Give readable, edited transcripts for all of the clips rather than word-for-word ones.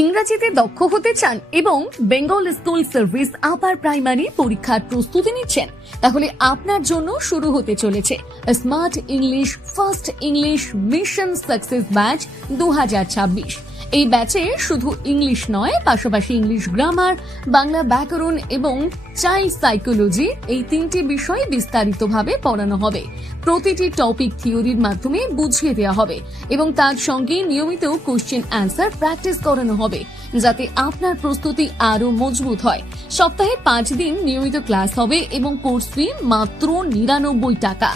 ইংরেজিতে দক্ষ হতে চান এবং Bengal school service upper primary পরীক্ষার প্রস্তুতি নিচ্ছেন, তাহলে আপনার জন্য শুরু হতে চলেছে smart English first English mission success batch 2026। এই ব্যাচে শুধু ইংলিশ নয়, পাশাপাশি ইংলিশ গ্রামার, বাংলা ব্যাকরণ এবং চাইল্ড সাইকোলজি এই তিনটি বিষয় বিস্তারিতভাবে পড়ানো হবে। প্রতিটি টপিক থিওরির মাধ্যমে বুঝিয়ে দেওয়া হবে এবং তার সঙ্গে নিয়মিত কোশ্চেন অ্যান্সার প্র্যাকটিস করানো হবে, যাতে আপনার প্রস্তুতি আরো মজবুত হয়। সপ্তাহে 5 দিন নিয়মিত ক্লাস হবে এবং কোর্স ফি মাত্র 99 টাকা।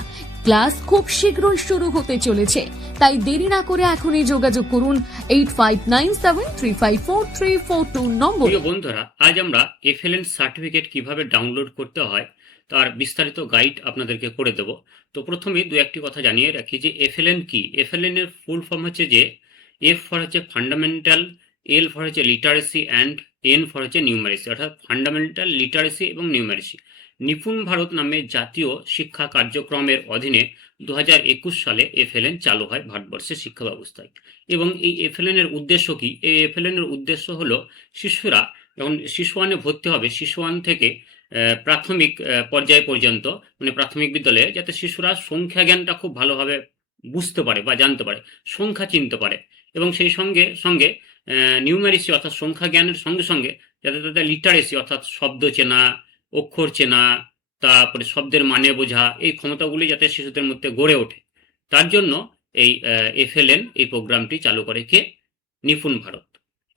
ক্লাস খুব শীঘ্রই শুরু হতে চলেছে, তাই দেরি না করে এখনই যোগাযোগ করুন 8597354342 নম্বরে। প্রিয় বন্ধুরা, আজ আমরা এফএলএন সার্টিফিকেট কিভাবে ডাউনলোড করতে হয় তার বিস্তারিত গাইড আপনাদেরকে করে দেব। তো প্রথমে দু একটি কথা জানিয়ে রাখি যে এফএলএন কি। এফএলএন এর ফুল ফর্ম হচ্ছে যে এফ ফর হচ্ছে ফান্ডামেন্টাল, এল ফর হচ্ছে লিটারেসি অ্যান্ড এন ফর হচ্ছে নিউমারেসি, অর্থাৎ ফান্ডামেন্টাল, লিটারেসি এবং নিউমারেসি। নিপুণ ভারত নামে জাতীয় শিক্ষা কার্যক্রমের অধীনে 2021 সালে এফএলএন চালু হয় ভারতবর্ষের শিক্ষা ব্যবস্থায়। এবং এই এফএলএন এর উদ্দেশ্য কি? এই এফএলএন এর উদ্দেশ্য হলো শিশুরা যখন শিশু ওয়ানে ভর্তি হবে, শিশু ওয়ান থেকে প্রাথমিক পর্যায় পর্যন্ত, মানে প্রাথমিক বিদ্যালয়ে, যাতে শিশুরা সংখ্যা জ্ঞানটা খুব ভালোভাবে বুঝতে পারে বা জানতে পারে, সংখ্যা চিনতে পারে, এবং সেই সঙ্গে সঙ্গে নিউমেরিসি অর্থাৎ সংখ্যা জ্ঞানের সঙ্গে সঙ্গে যাতে তাদের লিটারেসি অর্থাৎ শব্দ চেনা, অক্ষর চেনা, তারপরে শব্দের মানে বোঝা, এই ক্ষমতাগুলি যাতে শিশুদের মধ্যে গড়ে ওঠে, তার জন্য এই এফএলএন এই প্রোগ্রামটি চালু করে কে? নিপুণ ভারত।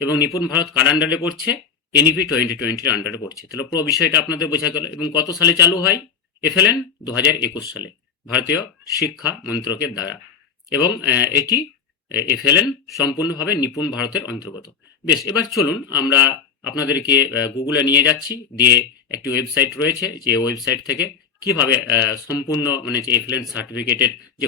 এবং নিপুণ ভারত কার আন্ডারে পড়ছে? এনইপি 2020 আন্ডারে পড়ছে। তাহলে পুরো বিষয়টা আপনাদের বোঝা গেল। এবং কত সালে চালু হয় এফএলএন? 2021 সালে ভারতীয় শিক্ষা মন্ত্রকের দ্বারা। এবং এটি এফএলএন সম্পূর্ণভাবে নিপুণ ভারতের অন্তর্গত। বেশ, এবার চলুন আমরা আপনাদেরকে গুগলে নিয়ে যাচ্ছি, দিয়ে একটি ওয়েবসাইট রয়েছে, যে ওয়েবসাইট থেকে কিভাবে সম্পূর্ণ মানে যে এফএলএন সার্টিফিকেটের যে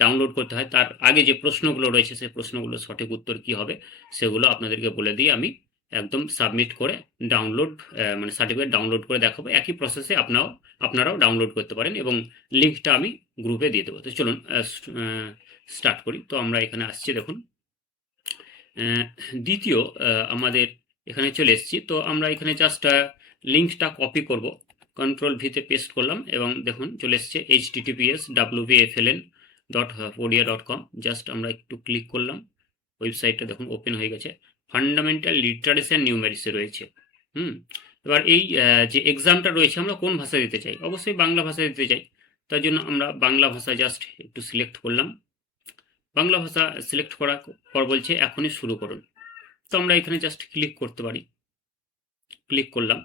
ডাউনলোড করতে হয়, তার আগে যে প্রশ্নগুলো রয়েছে সেই প্রশ্নগুলোর সঠিক উত্তর কি হবে সেগুলো আপনাদেরকে বলে দিয়ে আমি একদম সাবমিট করে ডাউনলোড মানে সার্টিফিকেট ডাউনলোড করে দেখাবো। একই প্রসেসে আপনারাও ডাউনলোড করতে পারেন এবং লিঙ্কটা আমি গ্রুপে দিয়ে দেবো। তো চলুন স্টার্ট করি। তো আমরা এখানে আসছি, দেখুন দ্বিতীয় আমাদের এখানে চলে এসেছি। তো আমরা এখানে জাস্ট লিঙ্কটা কপি করব, কন্ট্রোল ভিতে পেস্ট করলাম এবং দেখুন চলে এসছে https://wpfln.odia.com। জাস্ট আমরা একটু ক্লিক করলাম, ওয়েবসাইটটা দেখুন ওপেন হয়ে গেছে। ফান্ডামেন্টাল লিটারেসি অ্যান্ড নিউমেরিসি রয়েছে। এবার এই যে এক্সামটা রয়েছে আমরা কোন ভাষা দিতে চাই? অবশ্যই বাংলা ভাষা দিতে চাই। তার জন্য আমরা বাংলা ভাষা জাস্ট একটু সিলেক্ট করলাম। বাংলা ভাষা সিলেক্ট করার পর বলছে এখনই শুরু করুন। তো আমরা এখানে জাস্ট ক্লিক করতে পারি, ক্লিক করলাম।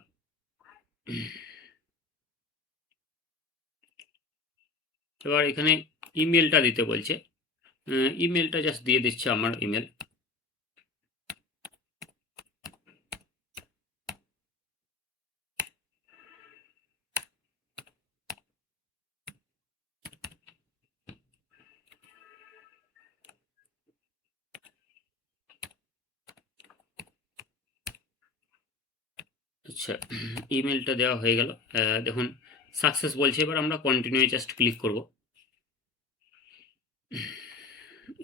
এবার এখানে ইমেলটা দিতে বলছে, ইমেলটা জাস্ট দিয়ে দিচ্ছে আমার ইমেল। আচ্ছা, ইমেলটা দেওয়া হয়ে গেল। দেখুন সাকসেস বলছে। এবার আমরা কন্টিনিউ জাস্ট ক্লিক করব।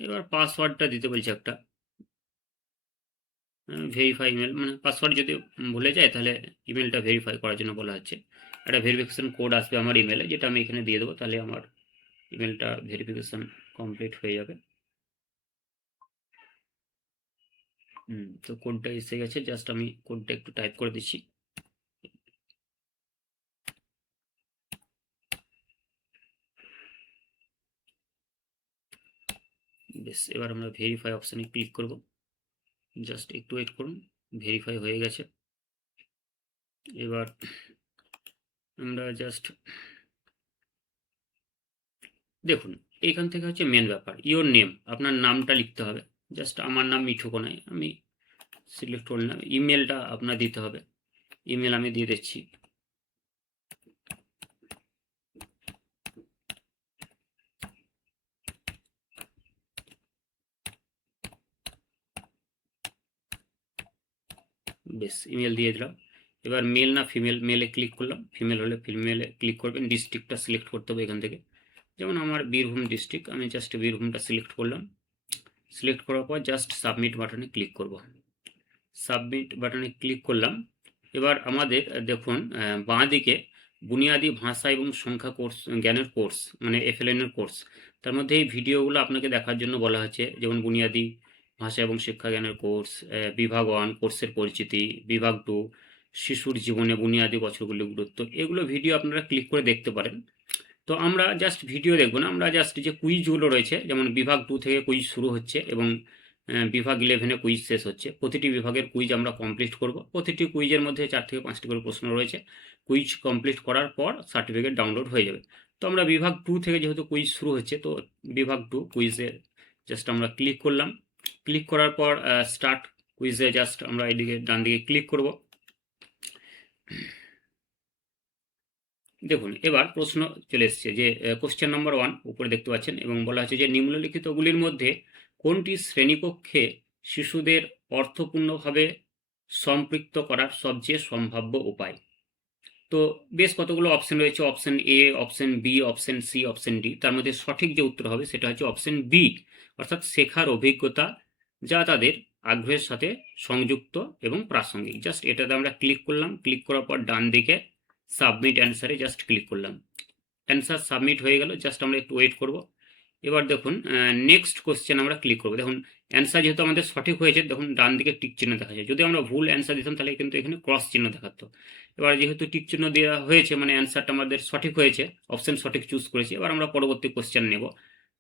এবার পাসওয়ার্ডটা দিতে বলছে একটা, ভেরিফাই ইমেল, মানে পাসওয়ার্ড যদি ভুলে যায় তাহলে ইমেলটা ভেরিফাই করার জন্য বলা হচ্ছে। একটা ভেরিফিকেশন কোড আসবে আমার ইমেলে, যেটা আমি এখানে দিয়ে দেবো, তাহলে আমার ইমেলটা ভেরিফিকেশন কমপ্লিট হয়ে যাবে। তো কোডটা এসে গেছে, জাস্ট আমি কোডটা একটু টাইপ করে দিচ্ছি। বেশ, এবার আমরা ভেরিফাই অপশানে ক্লিক করব। জাস্ট একটু ওয়েট করুন, ভেরিফাই হয়ে গেছে। এবার আমরা জাস্ট দেখুন এইখান থেকে হচ্ছে মেন ব্যাপার, ইওর নেম, আপনার নামটা লিখতে হবে। জাস্ট আমার নাম মিঠু কোনাই, আমি সিলেক্ট করলাম। ইমেলটা আপনার দিতে হবে, ইমেল আমি দিয়ে দিচ্ছি। বেশ, ইমেল দিয়ে দিলাম। এবার মেল না ফিমেল, মেলে ক্লিক করলাম, ফিমেল হলে ফিমেলে ক্লিক করবেন। ডিস্ট্রিক্টটা সিলেক্ট করতে হবে এখান থেকে, যেমন আমার বীরভূম ডিস্ট্রিক্ট, আমি জাস্ট বীরভূমটা সিলেক্ট করলাম। সিলেক্ট করার পর জাস্ট সাবমিট বাটনে ক্লিক করব। সাবমিট বাটনে ক্লিক করলাম। এবার আমাদের দেখুন বাঁ দিকে বুনিয়াদি ভাষা এবং সংখ্যা কোর্স জ্ঞানের কোর্স মানে এফএলএন এর কোর্স, তার মধ্যে এই ভিডিওগুলো আপনাকে দেখার জন্য বলা হচ্ছে, যেমন বুনিয়াদি ভাষা এবং শিক্ষা জ্ঞানের কোর্স, বিভাগ 1 কোর্সের পরিচিতি, বিভাগ 2 শিশুর জীবনে বুনিয়াদি বছরগুলির গুরুত্ব, এগুলো ভিডিও আপনারা ক্লিক করে দেখতে পারেন। তো আমরা জাস্ট ভিডিও দেখব না, আমরা জাস্ট যে কুইজগুলো রয়েছে, যেমন বিভাগ 2 থেকে কুইজ শুরু হচ্ছে এবং বিভাগ 11-এ কুইজ শেষ হচ্ছে। প্রতিটি বিভাগের কুইজ আমরা কমপ্লিট করব। প্রতিটি কুইজের মধ্যে 4 থেকে 5টি করে প্রশ্ন রয়েছে। কুইজ কমপ্লিট করার পর সার্টিফিকেট ডাউনলোড হয়ে যাবে। তো আমরা বিভাগ 2 থেকে যেহেতু কুইজ শুরু হচ্ছে, তো বিভাগ 2 কুইজে জাস্ট আমরা ক্লিক করলাম। ক্লিক করার পর স্টার্ট কুইজে জাস্ট আমরা এদিকে ডান দিকে ক্লিক করব। দেখুন এবার প্রশ্ন চলে এসছে যে কোশ্চেন নাম্বার 1 উপরে দেখতে পাচ্ছেন, এবং বলা হচ্ছে যে নিম্নলিখিতগুলির মধ্যে কোনটি শ্রেণীকক্ষে শিশুদের অর্থপূর্ণভাবে সম্পৃক্ত করার সবচেয়ে সম্ভাব্য উপায়। তো বেশ কতগুলো অপশন রয়েছে, option A, option B, option C, option D. তার মধ্যে সঠিক যে উত্তর হবে সেটা হচ্ছে অপশন বি, অর্থাৎ শেখার অভিজ্ঞতা যা তাদের আগ্রহের সাথে সংযুক্ত এবং প্রাসঙ্গিক। জাস্ট এটাতে আমরা ক্লিক করলাম। ক্লিক করার পর ডান দিকে সাবমিট অ্যান্সারে জাস্ট ক্লিক করলাম। অ্যান্সার সাবমিট হয়ে গেল। জাস্ট আমরা একটু ওয়েট করব। এবার দেখুন নেক্সট কোশ্চেন আমরা ক্লিক করব। দেখুন অ্যান্সার যেহেতু আমাদের সঠিক হয়েছে, দেখুন ডান দিকে টিক চিহ্ন দেখা যায়। যদি আমরা ভুল অ্যান্সার দিতাম তাহলে কিন্তু এখানে ক্রস চিহ্ন দেখাতো। এবার যেহেতু টিক চিহ্ন দেওয়া হয়েছে মানে অ্যান্সারটা আমাদের সঠিক হয়েছে, অপশন সঠিক চুজ করেছি। এবার আমরা পরবর্তী কোশ্চেন নেব।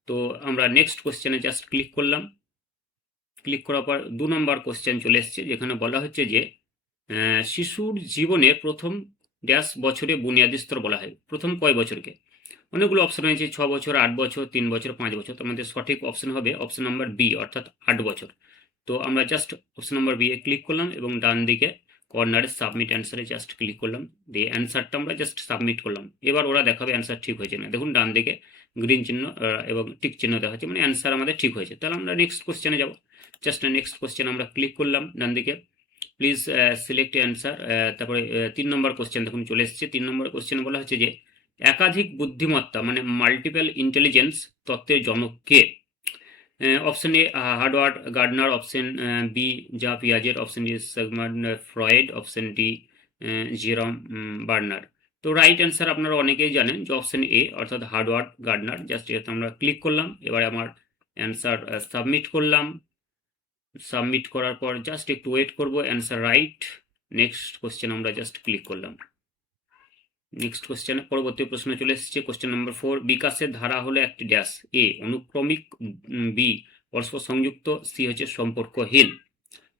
তো আমরা নেক্সট কোশ্চেনে জাস্ট ক্লিক করলাম। ক্লিক করার পর 2 নম্বর কোশ্চেন চলে এসছে, যেখানে বলা হচ্ছে যে শিশুর জীবনে প্রথম ড্যাশ বছরে বুনিয়াদি স্তর বলা হয়। প্রথম কয় বছরকে? অনেকগুলো অপশন রয়েছে, 6 বছর, 8 বছর, 3 বছর, 5 বছর। তার মধ্যে সঠিক অপশন হবে অপশন নাম্বার বি, অর্থাৎ 8 বছর। তো আমরা just option number B A click করলাম এবং ডান দিকে কর্নারে সাবমিট অ্যান্সারে জাস্ট ক্লিক করলাম, দিয়ে অ্যান্সারটা আমরা জাস্ট সাবমিট করলাম। এবার ওরা দেখাবে অ্যান্সার ঠিক হয়েছে না। দেখুন ডান দিকে গ্রিন চিহ্ন এবং টিক চিহ্ন দেখাচ্ছে, মানে অ্যান্সার আমাদের ঠিক হয়েছে। তাহলে আমরা নেক্সট কোশ্চেনে যাব। জাস্ট নেক্সট কোশ্চেন আমরা ক্লিক করলাম ডান দিকে, প্লিজ সিলেক্ট অ্যান্সার। তারপরে 3 নম্বর কোশ্চেন দেখুন চলে এসেছে। 3 নম্বর কোশ্চেনে বলা হচ্ছে যে একাধিক বুদ্ধিমত্তা মানে মাল্টিপল ইন্টেলিজেন্স তত্ত্বের জনক কে? Option A Howard Gardner, option B যা Piaget, option D Sigmund Freud, option D Jerome Bruner. তো রাইট অ্যান্সার আপনারা অনেকেই জানেন যে অপশন এ, অর্থাৎ হার্ডওয়ার্ড গার্ডনার। জাস্ট এতে আমরা ক্লিক করলাম। এবারে আমার অ্যান্সার সাবমিট করলাম। সাবমিট করার পর জাস্ট একটু ওয়েট করব, অ্যান্সার রাইট। নেক্সট কোশ্চেন আমরা জাস্ট ক্লিক করলাম। নেক্সট কোশ্চেন পরবর্তী প্রশ্ন চলে এসেছে, কোশ্চেন নম্বর 4। বিকাশের ধারা হলো একটি ড্যাশ, এ অনুক্রমিক, বি পরস্পর সংযুক্ত, সি হচ্ছে সম্পর্কহীন।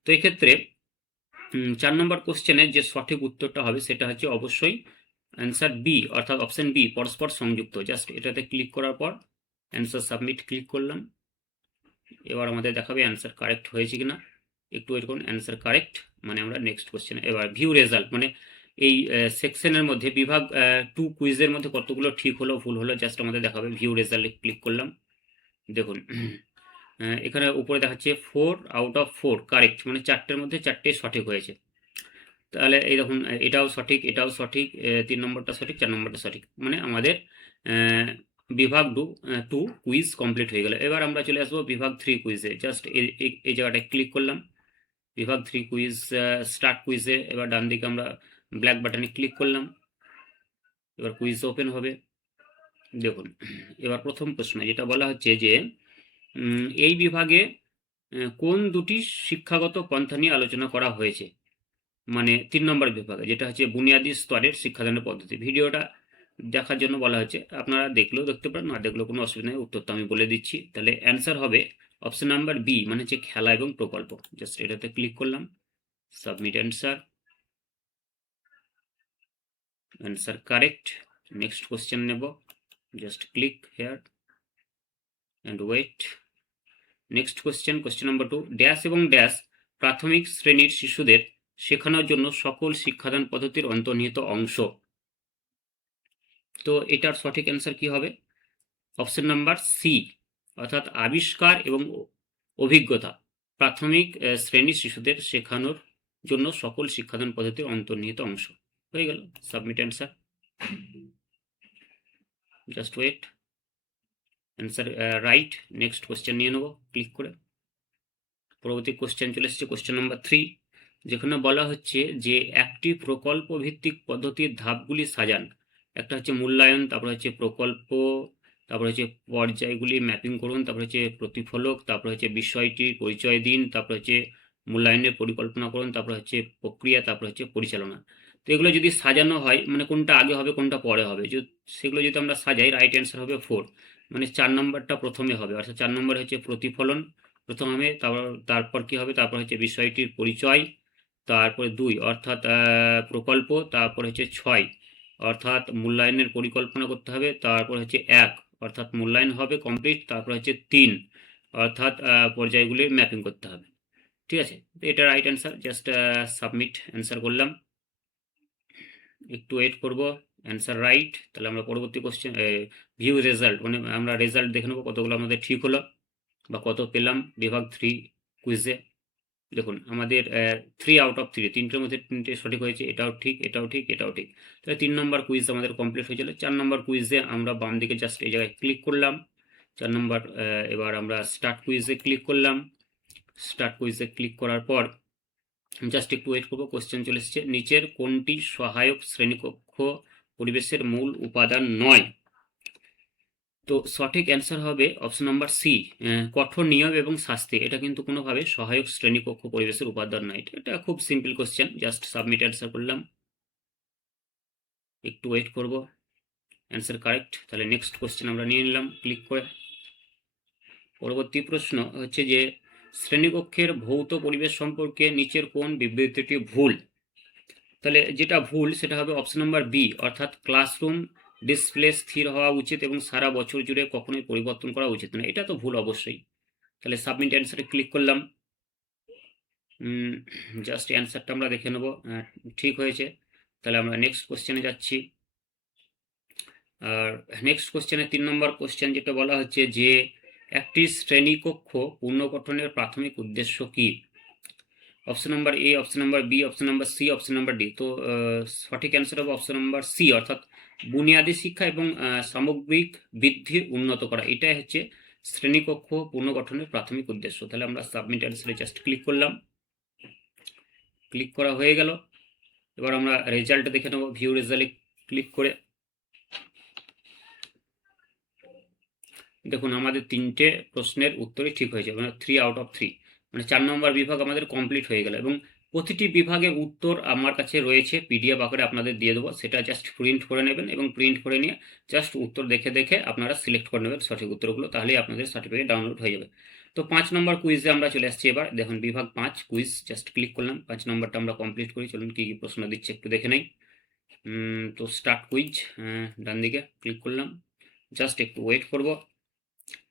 তো এক্ষেত্রে 4 নম্বর কোশ্চেনের যে সঠিক উত্তরটা হবে সেটা হচ্ছে অবশ্যই অ্যান্সার বি, অর্থাৎ অপশন বি পরস্পর সংযুক্ত। জাস্ট এটাতে ক্লিক করার পর অ্যান্সার সাবমিট ক্লিক করলাম। এবার আমাদের দেখাবে অ্যান্সার কারেক্ট হয়েছে কিনা। একটু ওয়েট করুন। অ্যান্সার কারেক্ট, মানে আমরা নেক্সট কোশ্চেন। এবার ভিউ রেজাল্ট, মানে এই সেকশনের মধ্যে বিভাগ 2 কুইজের মধ্যে কতগুলো ঠিক হলো ভুল হলো জাস্ট আমাদের দেখাবে। ভিউ রেজাল্টে ক্লিক করলাম। দেখুন এখানে উপরে দেখাচ্ছে 4 আউট অফ 4 কারেক্ট, মানে 4টের মধ্যে 4টেই সঠিক হয়েছে। তাহলে এই দেখুন এটাও সঠিক, এটাও সঠিক, 3 নম্বরটা সঠিক, 4 নম্বরটা সঠিক, মানে আমাদের বিভাগ 2 কুইজ কমপ্লিট হয়ে গেল। এবার আমরা চলে আসবো বিভাগ 3 কুইজে। জাস্ট এই জায়গাটায় ক্লিক করলাম। বিভাগ 3 কুইজ স্টার্ট কুইজে এবার ডান দিকে আমরা ব্ল্যাক বাটনে ক্লিক করলাম। এবার কুইজ ওপেন হবে। দেখুন এবার প্রথম প্রশ্ন যেটা বলা হচ্ছে যে এই বিভাগে কোন দুটি শিক্ষাগত পন্থা নিয়ে আলোচনা করা হয়েছে, মানে 3 নম্বর বিভাগে, যেটা হচ্ছে বুনিয়াদি স্তরের শিক্ষাদানের পদ্ধতি। ভিডিওটা দেখার জন্য বলা হয়েছে, আপনারা দেখলেও দেখতে পারেন, না দেখলেও কোনো অসুবিধা নেই, উত্তরটা আমি বলে দিচ্ছি। তাহলে অ্যান্সার হবে অপশন নাম্বার বি, মানে হচ্ছে খেলা এবং প্রকল্প। জাস্ট এটাতে ক্লিক করলাম, submit answer. Answer correct. Next question নেব, just click here and wait. Next question, question number 2। Dash এবং ড্যাশ প্রাথমিক শ্রেণীর শিশুদের শেখানোর জন্য সকল শিক্ষাদান পদ্ধতির অন্তর্নিহিত অংশ। তো এটার সঠিক অ্যান্সার কি হবে? অপশন নাম্বার সি, অর্থাৎ আবিষ্কার এবং অভিজ্ঞতা প্রাথমিক শ্রেণীর শিশুদের শেখানোর জন্য সকল শিক্ষাদান পদ্ধতির অন্তর্নিহিত অংশ। হয়ে গেল, submit answer. Just wait, answer right. Next question নিয়ে নেব ক্লিক করে। পরবর্তী কোশ্চেন চলে এসেছে, কোশ্চেন নাম্বার 3। যেখানে বলা হচ্ছে যে একটি প্রকল্প ভিত্তিক পদ্ধতির ধাপগুলি সাজান। একটা হচ্ছে মূল্যায়ন, তারপর হচ্ছে প্রকল্প, তারপর হচ্ছে পর্যায়গুলি ম্যাপিং করুন, তারপর হচ্ছে প্রতিফলক, তারপর হচ্ছে বিষয়টির পরিচয় দিন, তারপর হচ্ছে মূল্যায়নের পরিকল্পনা করুন, তারপর হচ্ছে প্রক্রিয়া, তারপর হচ্ছে পরিচালনা। তো এগুলো যদি সাজানো হয় মানে কোনটা আগে হবে কোনটা পরে হবে, সেগুলো যদি আমরা সাজাই রাইট অ্যান্সার হবে 4। মানে 4 নম্বরটা প্রথমে হবে, অর্থাৎ 4 নম্বর হচ্ছে প্রতিফলন প্রথম হবে, তারপর কি হবে, তারপর হচ্ছে বিষয়টির পরিচয়, তারপরে 2 অর্থাৎ প্রকল্প, তারপর হচ্ছে 6 অর্থাৎ মূল্যায়নের পরিকল্পনা করতে হবে, তারপর হচ্ছে 1 অর্থাৎ মূল্যায়ন হবে কমপ্লিট, তারপর হচ্ছে 3 অর্থাৎ পর্যায়গুলি ম্যাপিং করতে হবে। ঠিক আছে? তো এটা right answer, just submit answer করলাম। একটু ওয়েট করব, অ্যান্সার রাইট। তাহলে আমরা পরবর্তী কোশ্চেন ভিউ রেজাল্ট, মানে আমরা রেজাল্ট দেখে নেবো কতগুলো আমাদের ঠিক হলো বা কত পেলাম বিভাগ 3 কুইজে। দেখুন আমাদের 3 আউট অফ 3, 3টের মধ্যে 3টে সঠিক হয়েছে, এটাও ঠিক, এটাও ঠিক, এটাও ঠিক। তাহলে 3 নম্বর কুইজ আমাদের কমপ্লিট হয়ে গেল। 4 নম্বর কুইজে আমরা বাম দিকে জাস্ট এই জায়গায় ক্লিক করলাম। 4 নম্বর এবার আমরা স্টার্ট কুইজে ক্লিক করলাম। স্টার্ট কুইজে ক্লিক করার পর জাস্ট একটু ওয়েট করবো, কোশ্চেন চলে এসেছে। নিচের কোনটি সহায়ক শ্রেণীকক্ষ পরিবেশের মূল উপাদান নয়? তো সঠিক অ্যান্সার হবে অপশন নাম্বার সি, কঠোর নিয়ম এবং শাস্তি। এটা কিন্তু কোনোভাবে সহায়ক শ্রেণীকক্ষ পরিবেশের উপাদান নয়। এটা খুব simple question, just submit answer করলাম। একটু ওয়েট করব, অ্যান্সার কারেক্ট। তাহলে নেক্সট কোশ্চেন আমরা নিয়ে নিলাম ক্লিক করে। পরবর্তী প্রশ্ন হচ্ছে যে শ্রেণীকক্ষের ভৌত পরিবেশ সম্পর্কে নিচের কোন বিবৃতিটি ভুল? তাহলে যেটা ভুল সেটা হবে অপশন নাম্বার বি, অর্থাৎ ক্লাসরুম ডিসপ্লে স্থির হওয়া উচিত এবং সারা বছর জুড়ে কখনোই পরিবর্তন করা উচিত না। এটা তো ভুল অবশ্যই। তাহলে সাবমিট অ্যান্সারে ক্লিক করলাম। জাস্ট অ্যান্সারটা আমরা দেখে নেব, ঠিক হয়েছে। তাহলে আমরা নেক্সট কোশ্চেনে যাচ্ছি। আর নেক্সট কোশ্চেনে 3 নম্বর কোশ্চেন যেটা বলা হচ্ছে যে একটি শ্রেণীকক্ষ পুনর্গঠনের প্রাথমিক উদ্দেশ্য কি? Option number A, option number B, option number C, option number D. তো সঠিক অ্যান্সার হবে অপশন নাম্বার সি, অর্থাৎ বুনিয়াদী শিক্ষা এবং সামগ্রিক বৃদ্ধি উন্নত করা। এটাই হচ্ছে শ্রেণীকক্ষ পুনর্গঠনের প্রাথমিক উদ্দেশ্য। তাহলে আমরা সাবমিট অ্যান্সারে জাস্ট ক্লিক করলাম। ক্লিক করা হয়ে গেল। এবার আমরা রেজাল্ট দেখে নেব ভিউ রেজাল্টে ক্লিক করে। দেখুন আমাদের 3টে প্রশ্নের উত্তরই ঠিক হয়েছে, মানে 3 আউট অফ 3, মানে 4 নম্বর বিভাগ আমাদের কমপ্লিট হয়ে গেল। এবং প্রতিটি বিভাগের উত্তর আমার কাছে রয়েছে, পিডিএফ আকারে আপনাদের দিয়ে দেবো, সেটা জাস্ট প্রিন্ট করে নেবেন এবং প্রিন্ট করে নিয়ে জাস্ট উত্তর দেখে দেখে আপনারা সিলেক্ট করে নেবেন সঠিক উত্তরগুলো, তাহলেই আপনাদের সার্টিফিকেট ডাউনলোড হয়ে যাবে। তো 5 নম্বর কুইজে আমরা চলে আসছি এবার। দেখুন বিভাগ 5 কুইজ, জাস্ট ক্লিক করলাম। 5 নম্বরটা আমরা কমপ্লিট করি, চলুন কী কী প্রশ্ন দিচ্ছে একটু দেখে নেই। তো স্টার্ট কুইজ, ডান দিকে ক্লিক করলাম, জাস্ট একটু ওয়েট করব।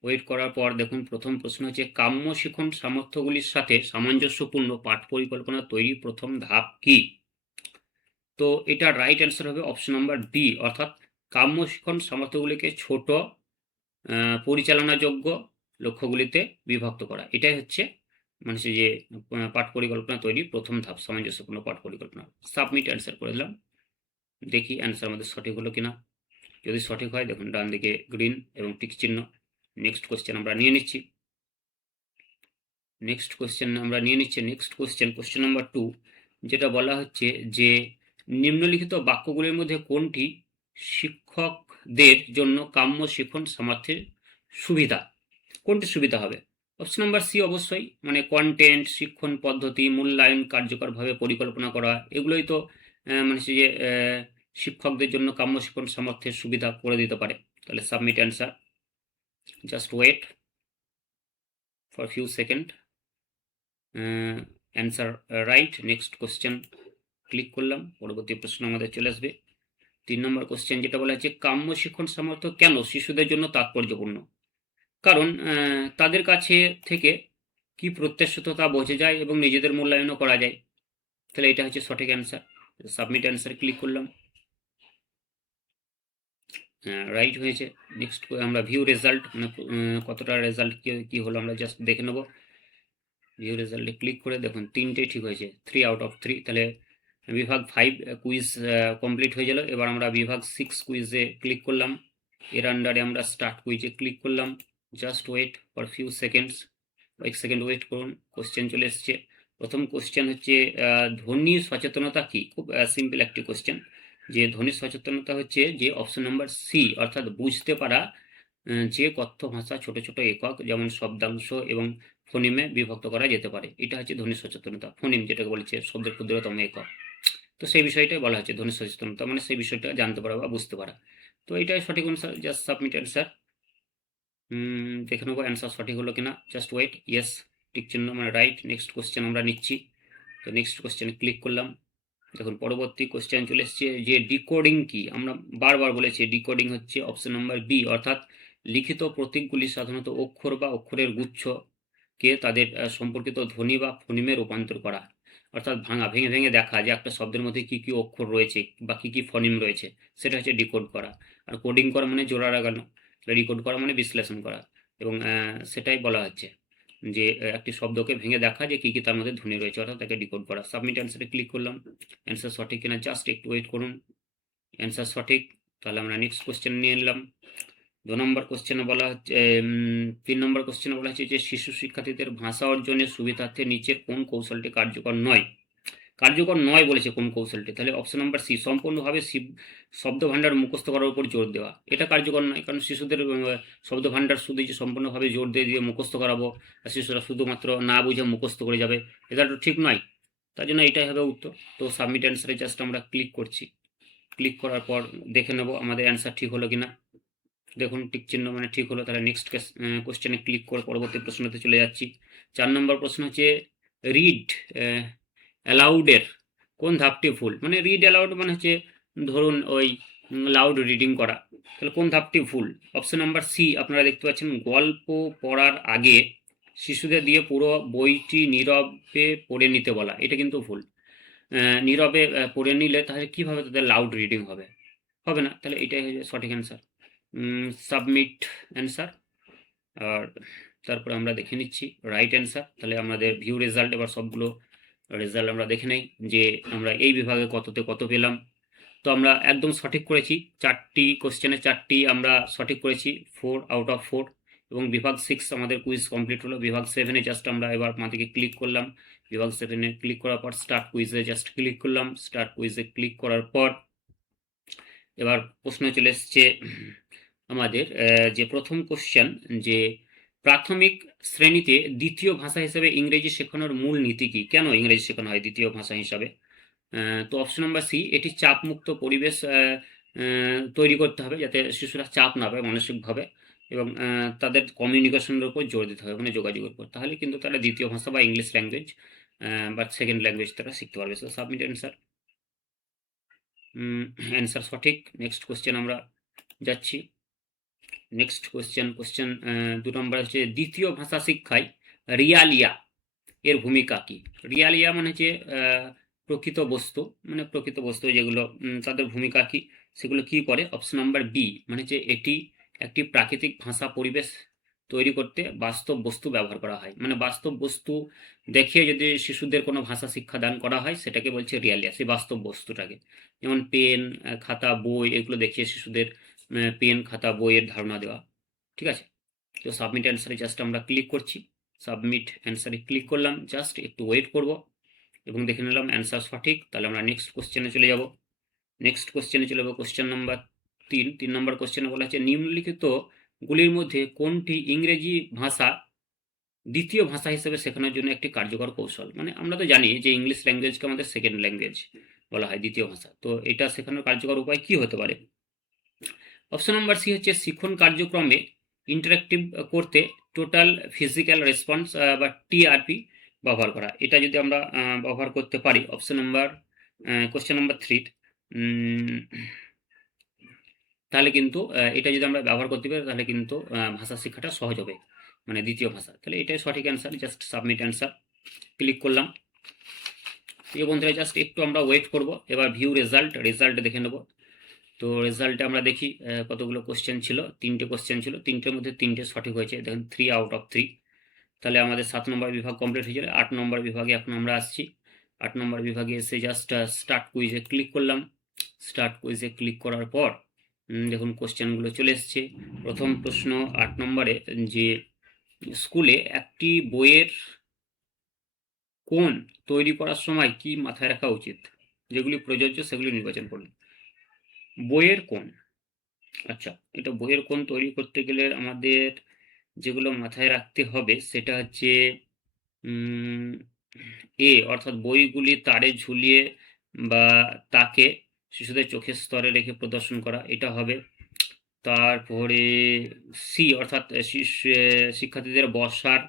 ওয়েট করার পর দেখুন প্রথম প্রশ্ন হচ্ছে কাম্য শিখন সামর্থ্যগুলির সাথে সামঞ্জস্যপূর্ণ পাঠ পরিকল্পনা তৈরির প্রথম ধাপ কি? তো এটা রাইট অ্যান্সার হবে অপশন নাম্বার বি, অর্থাৎ কাম্য শিখন সামর্থ্যগুলিকে ছোট পরিচালনাযোগ্য লক্ষ্যগুলিতে বিভক্ত করা। এটাই হচ্ছে মানে সে যে পাঠ পরিকল্পনা তৈরির প্রথম ধাপ, সামঞ্জস্যপূর্ণ পাঠ পরিকল্পনা। সাবমিট অ্যান্সার করে দিলাম। দেখি অ্যান্সার আমাদের সঠিক হলো কিনা। যদি সঠিক হয় দেখুন ডান দিকে গ্রিন এবং টিক চিহ্ন। নেক্সট কোশ্চেন আমরা নিয়ে নিচ্ছি। নেক্সট কোশ্চেন নাম্বার 2, যেটা বলা হচ্ছে যে নিম্নলিখিত বাক্যগুলির মধ্যে কোনটি শিক্ষকদের জন্য কাম্য শিখন সামর্থ্যের সুবিধা? কোনটি সুবিধা হবে? অপশন নাম্বার সি অবশ্যই, মানে কন্টেন্ট, শিক্ষণ পদ্ধতি, মূল্যায়ন, কার্যকরভাবে পরিকল্পনা করা, এগুলোই তো মানে সে যে শিক্ষকদের জন্য কাম্য শিখন সামর্থ্যের সুবিধা করে দিতে পারে। তাহলে submit answer, just wait for few second. Answer right. Next question click করলাম, পরবর্তী প্রশ্ন আমাদের চলে আসবে। 3 নম্বর কোশ্চেন যেটা বলা হচ্ছে কাম্য শিক্ষণ সামর্থ্য কেন শিশুদের জন্য তাৎপর্যপূর্ণ? কারণ তাদের কাছে থেকে কি প্রত্যাশিত তা বোঝা যায় এবং নিজেদের মূল্যায়নও করা যায়। তাহলে এটা হচ্ছে সঠিক অ্যান্সার। সাবমিট অ্যান্সার ক্লিক করলাম, রাইট হয়েছে। নেক্সট আমরা ভিউ রেজাল্ট, মানে কতটা রেজাল্ট কি হলো আমরা জাস্ট দেখে নেব। ভিউ রেজাল্টে ক্লিক করে দেখুন 3টেই ঠিক হয়েছে, 3 আউট অফ 3। তাহলে বিভাগ 5 কুইজ কমপ্লিট হয়ে গেল। এবার আমরা বিভাগ 6 কুইজে ক্লিক করলাম। এর আন্ডারে আমরা স্টার্ট কুইজে ক্লিক করলাম। Just wait for few seconds, 1 second wait করুন, কোশ্চেন চলে এসছে। প্রথম কোশ্চেন হচ্ছে ধ্বনি সচেতনতা কি? খুব সিম্পল একটি কোশ্চেন, যে ধ্বনি সচেতনতা হচ্ছে যে অপশন নাম্বার সি, অর্থাৎ বুঝতে পারা যে কথ্য ভাষা ছোট ছোট একক যেমন শব্দাংশ এবং ফোনিমে বিভক্ত করা যেতে পারে, এটা হচ্ছে ধ্বনি সচেতনতা। ফোনিম যেটাকে বলছে শব্দের ক্ষুদ্রতম একক, তো সেই বিষয়টাই বলা হচ্ছে ধ্বনি সচেতনতা, মানে সেই বিষয়টা জানতে পারা বা বুঝতে পারা। তো এটাই সঠিক অ্যান্সার, জাস্ট সাবমিট অ্যান্সার। দেখে নেবো অ্যান্সার সঠিক হলো কিনা, জাস্ট ওয়েট। ইয়েস, টিক চিহ্ন মানে রাইট। নেক্সট কোশ্চেন আমরা নিচ্ছি। তো নেক্সট কোশ্চেনে ক্লিক করলাম। দেখুন পরবর্তী কোশ্চেন চলে এসছে যে ডিকোডিং কি। আমরা বারবার বলেছি ডিকোডিং হচ্ছে অপশন নাম্বার বি, অর্থাৎ লিখিত প্রতীকগুলি সাধারণত অক্ষর বা অক্ষরের গুচ্ছকে তাদের সম্পর্কিত ধ্বনি বা ফোনিমে রূপান্তর করা, অর্থাৎ ভেঙে ভেঙে দেখা যে একটা শব্দের মধ্যে কি কি অক্ষর রয়েছে বা কি কি ফনিম রয়েছে, সেটা হচ্ছে ডিকোড করা। আর কোডিং করা মানে জোড়া লাগানো, ডিকোড করা মানে বিশ্লেষণ করা, এবং সেটাই বলা হচ্ছে যে একটি শব্দকে ভেঙে দেখা যে কি কি তার মধ্যে ধ্বনি রয়েছে, অর্থাৎ তাকে ডিকোড করা। সাবমিট অ্যান্সারে ক্লিক করলাম। অ্যান্সার সঠিক কিনা জাস্ট একটু ওয়েট করুন। অ্যান্সার সঠিক, তাহলে আমরা নেক্সট কোশ্চেন নিয়ে নিলাম। ২ নম্বর কোশ্চেনে বলা হচ্ছে ৩ নম্বর কোশ্চেনে বলা হচ্ছে যে শিশু শিক্ষার্থীদের ভাষা অর্জনের সুবিধার্থে নিচের কোন কৌশলটি কার্যকর নয়? কার্যকর নয় বলেছে কোন কৌশলটি, তাহলে অপশন নাম্বার সি, সম্পূর্ণভাবে শব্দভাণ্ডার মুখস্থ করার উপর জোর দেওয়া। এটা কার্যকর নয়, কারণ শিশুদের শব্দভাণ্ডার শুধু যে সম্পূর্ণভাবে জোর দিয়ে মুখস্থ করাবো আর শিশুরা শুধুমাত্র না বুঝে মুখস্থ করে যাবে, এটা তো ঠিক নয়। তার জন্য এটাই হবে উত্তর। তো সাবমিট অ্যান্সারে জাস্ট আমরা ক্লিক করছি। ক্লিক করার পর দেখে নেব আমাদের অ্যান্সার ঠিক হলো কিনা। দেখুন টিক চিহ্ন মানে ঠিক হলো, তাহলে নেক্সট কোশ্চেনে ক্লিক করে পরবর্তী প্রশ্নতে চলে যাচ্ছি। ৪ নম্বর প্রশ্ন হচ্ছে রিড অ্যালাউডের কোন ধাপটি ভুল? মানে রিড অ্যালাউড মানে হচ্ছে ধরুন ওই লাউড রিডিং করা, তাহলে কোন ধাপটি ভুল? অপশন নাম্বার সি আপনারা দেখতে পাচ্ছেন, গল্প পড়ার আগে শিশুদের দিয়ে পুরো বইটি নীরবে পড়ে নিতে বলা, এটা কিন্তু ভুল। নীরবে পড়ে নিলে তাহলে কিভাবে তাদের লাউড রিডিং হবে? হবে না, তাহলে এটাই হচ্ছে সঠিক অ্যান্সার। Submit answer. আর তারপরে আমরা দেখে নিচ্ছি রাইট অ্যান্সার। তাহলে আমাদের ভিউ রেজাল্ট, এবার সবগুলো রেজাল্ট আমরা দেখে নেই যে আমরা এই বিভাগে কততে কত পেলাম। তো আমরা একদম সঠিক করেছি, 4টি কোশ্চেনে 4টি আমরা সঠিক করেছি, 4 আউট অফ 4। এবং বিভাগ 6 আমাদের কুইজ কমপ্লিট হলো। বিভাগ 7-এ জাস্ট আমরা এবার মাঝে ক্লিক করলাম। বিভাগ 7-এ ক্লিক করার পর স্টার্ট কুইজে জাস্ট ক্লিক করলাম। স্টার্ট কুইজে ক্লিক করার পর এবার প্রশ্ন চলে এসছে আমাদের যে প্রথম কোশ্চেন, যে প্রাথমিক শ্রেণীতে দ্বিতীয় ভাষা হিসেবে ইংরেজি শেখানোর মূল নীতি কি? কেন ইংরেজি শেখানো হয় দ্বিতীয় ভাষা হিসাবে? তো অপশন নাম্বার সি, এটি চাপমুক্ত পরিবেশ তৈরি করতে হবে যাতে শিশুরা চাপ না পায় মানসিকভাবে, এবং তাদের কমিউনিকেশনের উপর জোর দিতে হবে, মানে যোগাযোগের উপর, তাহলে কিন্তু তারা দ্বিতীয় ভাষা বা ইংলিশ ল্যাঙ্গুয়েজ বা সেকেন্ড ল্যাঙ্গুয়েজ তারা শিখতে পারবে। So submit answer. অ্যান্সার সঠিক। নেক্সট কোশ্চেন আমরা যাচ্ছি। নেক্সট কোশ্চেন ২ নম্বর হচ্ছে দ্বিতীয় ভাষা শিক্ষায় রিয়ালিয়া এর ভূমিকা কি? রিয়ালিয়া মানে হচ্ছে প্রকৃত বস্তু, মানে প্রকৃত বস্তু যেগুলো তাদের ভূমিকা কি, সেগুলো কি করে? অপশন নাম্বার বি মানে হচ্ছে এটি একটি প্রাকৃতিক ভাষা পরিবেশ তৈরি করতে বাস্তব বস্তু ব্যবহার করা হয়, মানে বাস্তব বস্তু দেখিয়ে যদি শিশুদের কোনো ভাষা শিক্ষা দান করা হয় সেটাকে বলছে রিয়ালিয়া, সেই বাস্তব বস্তুটাকে। যেমন পেন, খাতা, বই, এগুলো দেখিয়ে শিশুদের পেন, খাতা, বইয়ের ধারণা দেওয়া। ঠিক আছে, তো সাবমিট অ্যান্সারে জাস্ট আমরা ক্লিক করছি। সাবমিট অ্যান্সারে ক্লিক করলাম, জাস্ট একটু ওয়েট করব এবং দেখে নিলাম অ্যান্সার সঠিক। তাহলে আমরা নেক্সট কোশ্চেনে চলে যাব। কোশ্চেন নাম্বার 3 নম্বর কোশ্চেনে বলা হচ্ছে নিম্নলিখিত গুলির মধ্যে কোনটি ইংরেজি ভাষা দ্বিতীয় ভাষা হিসেবে শেখানোর জন্য একটি কার্যকর কৌশল? মানে আমরা তো জানি যে ইংলিশ ল্যাঙ্গুয়েজকে আমাদের সেকেন্ড ল্যাঙ্গুয়েজ বলা হয়, দ্বিতীয় ভাষা। তো এটা শেখানোর কার্যকর উপায় কি হতে পারে? অপশন নাম্বার সি হচ্ছে শিখন কার্যক্রমে ইন্টারেক্টিভ করতে টোটাল ফিজিক্যাল রেসপন্স বা টিআরপি ব্যবহার করা। এটা যদি আমরা ব্যবহার করতে পারি, অপশন নাম্বার কোশ্চেন নাম্বার 3, তাহলে কিন্তু এটা যদি আমরা ব্যবহার করতে পারি তাহলে কিন্তু ভাষা শিক্ষাটা সহজ হবে, মানে দ্বিতীয় ভাষা। তাহলে এটাই সঠিক answer, just submit answer. Click করলাম। এই বন্ধুরা জাস্ট একটু আমরা ওয়েট করব, এবার ভিউ রেজাল্ট দেখে নেব। তো রেজাল্টে আমরা দেখি কতগুলো কোশ্চেন ছিল। 3টে কোশ্চেন ছিল, 3টের মধ্যে 3টে সঠিক হয়েছে, দেখুন 3 আউট অফ 3। তাহলে আমাদের 7 নম্বর বিভাগ কমপ্লিট হয়ে যাবে। 8 নম্বর বিভাগে এখন আমরা আসছি। 8 নম্বর বিভাগে এসে জাস্ট স্টার্ট কুইজে ক্লিক করলাম। স্টার্ট কুইজে ক্লিক করার পর দেখুন কোশ্চেনগুলো চলে এসছে। প্রথম প্রশ্ন 8 নম্বরে, যে স্কুলে একটি বইয়ের কোণ তৈরি করার সময় কি মাথায় রাখা উচিত, যেগুলি প্রযোজ্য সেগুলি নির্বাচন করুন। বইয়ের কোণ, আচ্ছা, এটা বইয়ের কোণ তৈরি করতে গেলে আমাদের যেগুলো মাথায় রাখতে হবে সেটা হচ্ছে উম, অর্থাৎ বইগুলি তারে ঝুলিয়ে বা তাকে শিশুদের চোখের স্তরে রেখে প্রদর্শন করা, এটা হবে। তারপরে সি অর্থাৎ শিক্ষার্থীদের বসার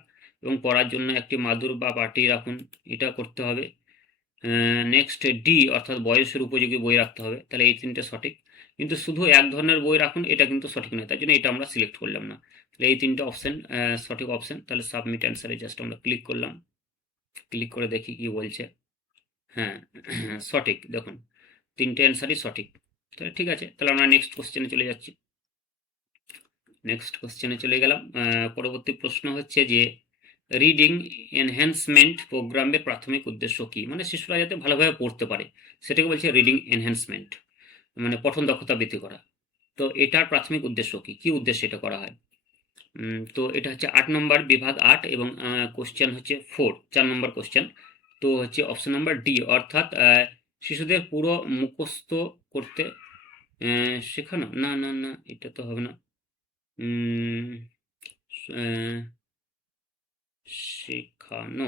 এবং পড়ার জন্য একটি মাদুর বা পাটি রাখুন, এটা করতে হবে। নেক্সট ডি অর্থাৎ বয়সের উপযোগী বই রাখতে হবে, তাহলে এই তিনটে সঠিক। কিন্তু শুধু এক ধরনের বই রাখুন এটা কিন্তু সঠিক নয়, তাই জন্য এটা আমরা সিলেক্ট করলাম না। তাহলে এই তিনটে অপশন সঠিক অপশন। তাহলে সাবমিট অ্যান্সারে জাস্ট আমরা ক্লিক করলাম, ক্লিক করে দেখি কি বলছে। হ্যাঁ, সঠিক, দেখুন তিনটে অ্যান্সারই সঠিক। তাহলে ঠিক আছে, তাহলে আমরা নেক্সট কোশ্চেনে চলে যাচ্ছি। নেক্সট কোশ্চেনে চলে গেলাম। পরবর্তী প্রশ্ন হচ্ছে যে রিডিং এনহ্যান্সমেন্ট প্রোগ্রামের প্রাথমিক উদ্দেশ্য কি, মানে শিশুরা যাতে ভালোভাবে পড়তে পারে সেটাকে বলছে রিডিং এনহ্যান্সমেন্ট, মানে পঠন দক্ষতা বৃদ্ধি করা। তো এটার প্রাথমিক উদ্দেশ্য কি, কি উদ্দেশ্যে এটা করা হয়? তো এটা হচ্ছে 8 নম্বর বিভাগ 8 এবং কোশ্চেন হচ্ছে 4 নম্বর কোশ্চেন। তো হচ্ছে অপশন নাম্বার ডি অর্থাৎ শিশুদের পুরো মুখস্থ করতে শেখানো, না না না এটা তো হবে না। উম, আহ, শেখানো,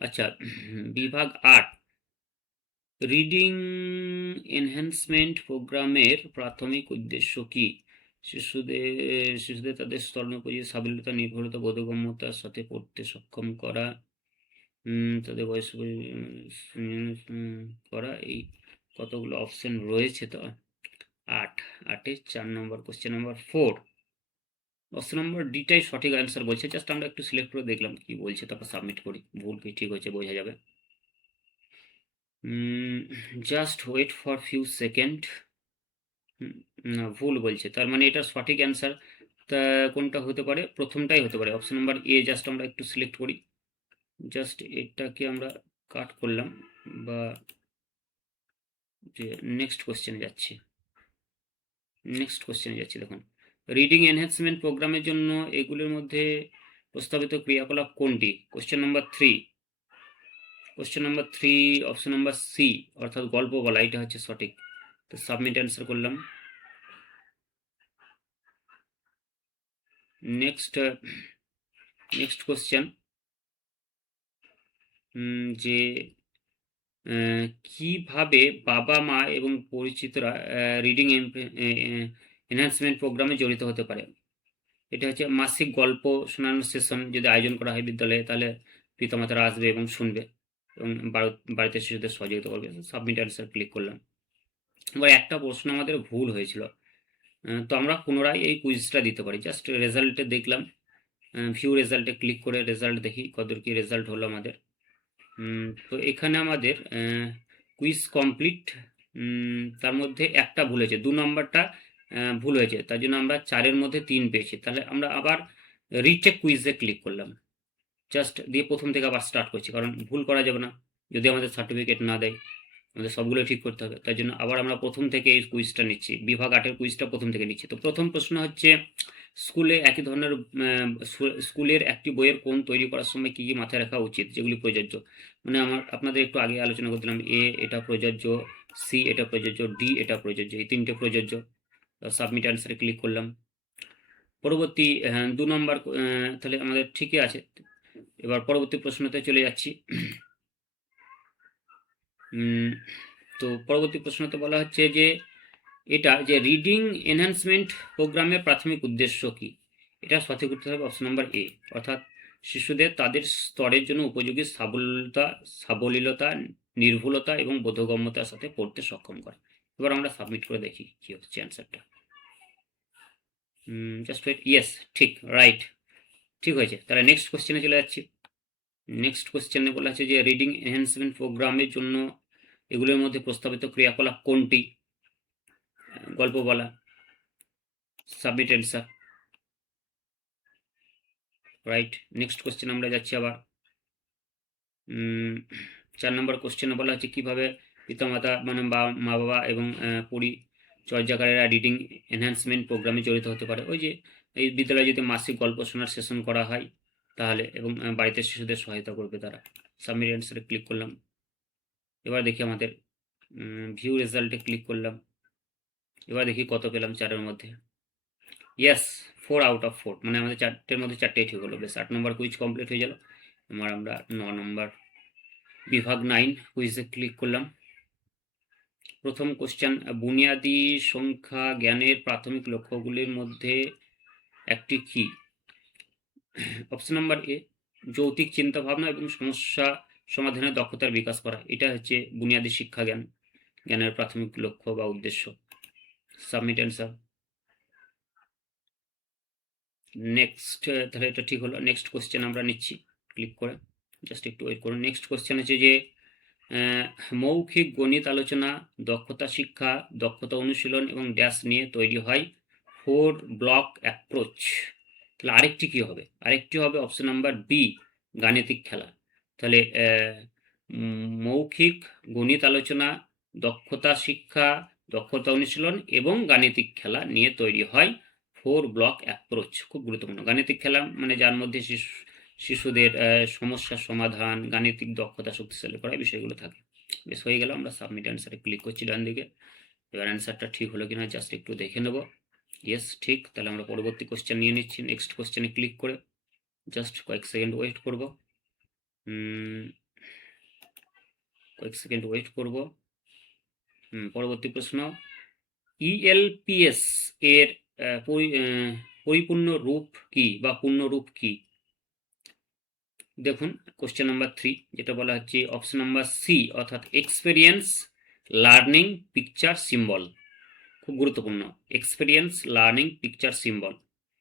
আচ্ছা, বিভাগ 8 রিডিং এনহ্যান্সমেন্ট প্রোগ্রামের প্রাথমিক উদ্দেশ্য কি? শিশুদের তাদের স্তরোপযোগী সাবলীলতা, নির্ভরতা, বোধগম্যতার সাথে পড়তে সক্ষম করা, তাদের বয়স করা, এই কতগুলো অপশন রয়েছে তো। 8 4 নম্বর কোশ্চেন নাম্বার 4 অপশন নম্বর ডিটাই সঠিক অ্যান্সার বলছে। জাস্ট আমরা একটু সিলেক্ট করে দেখলাম কি বলছে, তারপর সাবমিট করি, ভুল কি ঠিক হয়েছে বোঝা যাবে। Just wait for few second. না, ভুল বলছে, তার মানে এটা সঠিক অ্যান্সার তা কোনটা হতে পারে? প্রথমটাই হতে পারে, অপশন নাম্বার এ। জাস্ট আমরা একটু সিলেক্ট করি, জাস্ট এটাকে আমরা কাট করলাম বা যে নেক্সট কোশ্চেনে যাচ্ছি। দেখুন, রিডিং এনহ্যান্সমেন্ট প্রোগ্রামের জন্য এগুলির মধ্যে প্রস্তাবিত ক্রিয়াকলাপ কোনটি? Question number 3 option number C অর্থাৎ গল্প বলা, এটা হচ্ছে সঠিক। তো সাবমিট অ্যান্সার করলাম। নেক্সট কোশ্চেন যে কিভাবে বাবা মা এবং পরিচিতরা রিডিং এনহ্যান্সমেন্ট প্রোগ্রামে জড়িত হতে পারে? এটা হচ্ছে মাসিক গল্প শোনানোর সেশন যদি আয়োজন করা হয় বিদ্যালয়ে, তাহলে পিতামাতারা আসবে এবং শুনবে এবং বাড়িতে শিশুদের সহযোগিতা করবে। সাবমিট অ্যান্সার ক্লিক করলাম। এবার একটা প্রশ্ন আমাদের ভুল হয়েছিল, তো আমরা পুনরায় এই কুইজটা দিতে পারি। জাস্ট রেজাল্টে দেখলাম, ভিউ রেজাল্টে ক্লিক করে রেজাল্ট দেখি কতদূর কি রেজাল্ট হলো আমাদের। তো এখানে আমাদের কুইজ কমপ্লিট, তার মধ্যে একটা ভুল হয়েছে, 2 নম্বরটা ভুল হয়েছে, তার জন্য আমরা 4-এর মধ্যে 3 পেয়েছি। তাহলে আমরা আবার রিচেক কুইজে ক্লিক করলাম, জাস্ট দিয়ে প্রথম থেকে আবার স্টার্ট করছি, কারণ ভুল করা যাবে না যদি আমাদের সার্টিফিকেট না দেয়, আমাদের সবগুলো ঠিক করতে হবে। তাই জন্য আবার আমরা প্রথম থেকে এই কুইজটা নিচ্ছি, বিভাগ 8-এর কুইজটা প্রথম থেকে নিচ্ছি। তো প্রথম প্রশ্ন হচ্ছে স্কুলে একই ধরনের স্কুলের একটি বইয়ের কোণ তৈরি করার সময় কি কি মাথায় রাখা উচিত, যেগুলি প্রযোজ্য? মানে আপনাদের একটু আগে আলোচনা করছিলাম, এ এটা প্রযোজ্য, সি এটা প্রযোজ্য, ডি এটা প্রযোজ্য, এই তিনটে প্রযোজ্য। সাবমিট অ্যান্সারে ক্লিক করলাম। পরবর্তী 2 নম্বর, তাহলে আমাদের ঠিকই আছে। এবার পরবর্তী প্রশ্নতে চলে যাচ্ছি। তো পরবর্তী প্রশ্নতে বলা হচ্ছে যে এটা যে রিডিং এনহ্যান্সমেন্ট প্রোগ্রামের প্রাথমিক উদ্দেশ্য কি? এটা সঠিক উত্তর হবে অপশন নাম্বার এ অর্থাৎ শিশুদের তাদের স্তরের জন্য উপযোগী সাবলীলতা, নির্ভুলতা এবং বোধগম্যতার সাথে পড়তে সক্ষম করে। এবার আমরা সাবমিট করে দেখি কি হচ্ছে অ্যান্সারটা। জাস্ট ওয়েট, ইয়েস, ঠিক, রাইট, ঠিক হয়েছে। তাহলে নেক্সট কোশ্চেনে চলে যাচ্ছি। নেক্সট কোশ্চেনে বলা আছে যে রিডিং এনহ্যান্সমেন্ট প্রোগ্রামের জন্য এগুলোর মধ্যে প্রস্তাবিত ক্রিয়াকলাপ কোনটি? গল্প বলা। Submit answer, right. Next question আমরা যাচ্ছি আবার। 4 নম্বর কোশ্চেনে বলা হচ্ছে কিভাবে পিতামাতা মানে মা বাবা এবং পরিচর্যাকারীরা রিডিং এনহ্যান্সমেন্ট প্রোগ্রামে জড়িত হতে পারে। ওই যে এই বিদ্যালয়ে যদি মাসিক গল্প শোনার সেশন করা হয় তাহলে, এবং বাড়িতে শিশুদের সহায়তা করবে তারা। সাবমিট অ্যান্সারে ক্লিক করলাম। এবার দেখি আমাদের ভিউ রেজাল্টে ক্লিক করলাম। এবার দেখি কত পেলাম 4-এর মধ্যে। ইয়েস, 4 আউট অফ 4, মানে আমাদের 4টের মধ্যে 4টেই ঠিক হলো। বেশ, 8 নম্বর কুইজ কমপ্লিট হয়ে গেল। এবার আমরা 9 নম্বর বিভাগ 9 কুইজে ক্লিক করলাম। প্রথম কোশ্চেন, বুনিয়াদি সংখ্যা জ্ঞানের প্রাথমিক লক্ষ্যগুলির মধ্যে একটি কি? অপশন নাম্বার এ, যৌক্তিক চিন্তাভাবনা এবং সমস্যা সমাধানের দক্ষতার বিকাশ করা। এটা হচ্ছে বুনিয়াদি শিক্ষা জ্ঞানের প্রাথমিক লক্ষ্য বা উদ্দেশ্য। Submit answer. নেক্সট, তাহলে এটা ঠিক হলো। নেক্সট কোশ্চেন আমরা নিচ্ছি ক্লিক করে, জাস্ট একটু ওয়েট করুন। নেক্সট কোশ্চেন হচ্ছে যে মৌখিক গণিত আলোচনা, দক্ষতা শিক্ষা, দক্ষতা অনুশীলন এবং ড্যাশ নিয়ে তৈরি হয় 4 ব্লক অ্যাপ্রোচ। তাহলে আরেকটি কি হবে? আরেকটি হবে অপশন নাম্বার বি, গাণিতিক খেলা। তাহলে মৌখিক গণিত আলোচনা, দক্ষতা শিক্ষা, দক্ষতা অনুশীলন এবং গাণিতিক খেলা নিয়ে তৈরি হয় 4 ব্লক অ্যাপ্রোচ। খুব গুরুত্বপূর্ণ। গাণিতিক খেলা মানে যার মধ্যে শিশুদের সমস্যার সমাধান, গাণিতিক দক্ষতা শক্তিশালী করা, এই বিষয়গুলো থাকে। বেশ, হয়ে গেল। আমরা সাবমিট অ্যান্সারে ক্লিক করছি ডান দিকে। এবার অ্যান্সারটা ঠিক হলো কিনা জাস্ট একটু দেখে নেব। ইয়েস, ঠিক। তাহলে আমরা পরবর্তী কোশ্চেন নিয়ে নিচ্ছি। নেক্সট কোশ্চেনে ক্লিক করে জাস্ট কয়েক সেকেন্ড ওয়েট করব। পরবর্তী প্রশ্ন, ইএলপিএস এর পরিপূর্ণ রূপ কি বা পূর্ণ রূপ কি? দেখুন কোশ্চেন নাম্বার 3, যেটা বলা হচ্ছে অপশন নাম্বার সি, অর্থাৎ এক্সপেরিয়েন্স লার্নিং পিকচার সিম্বল। খুব গুরুত্বপূর্ণ, এক্সপেরিয়েন্স লার্নিং পিকচার সিম্বল,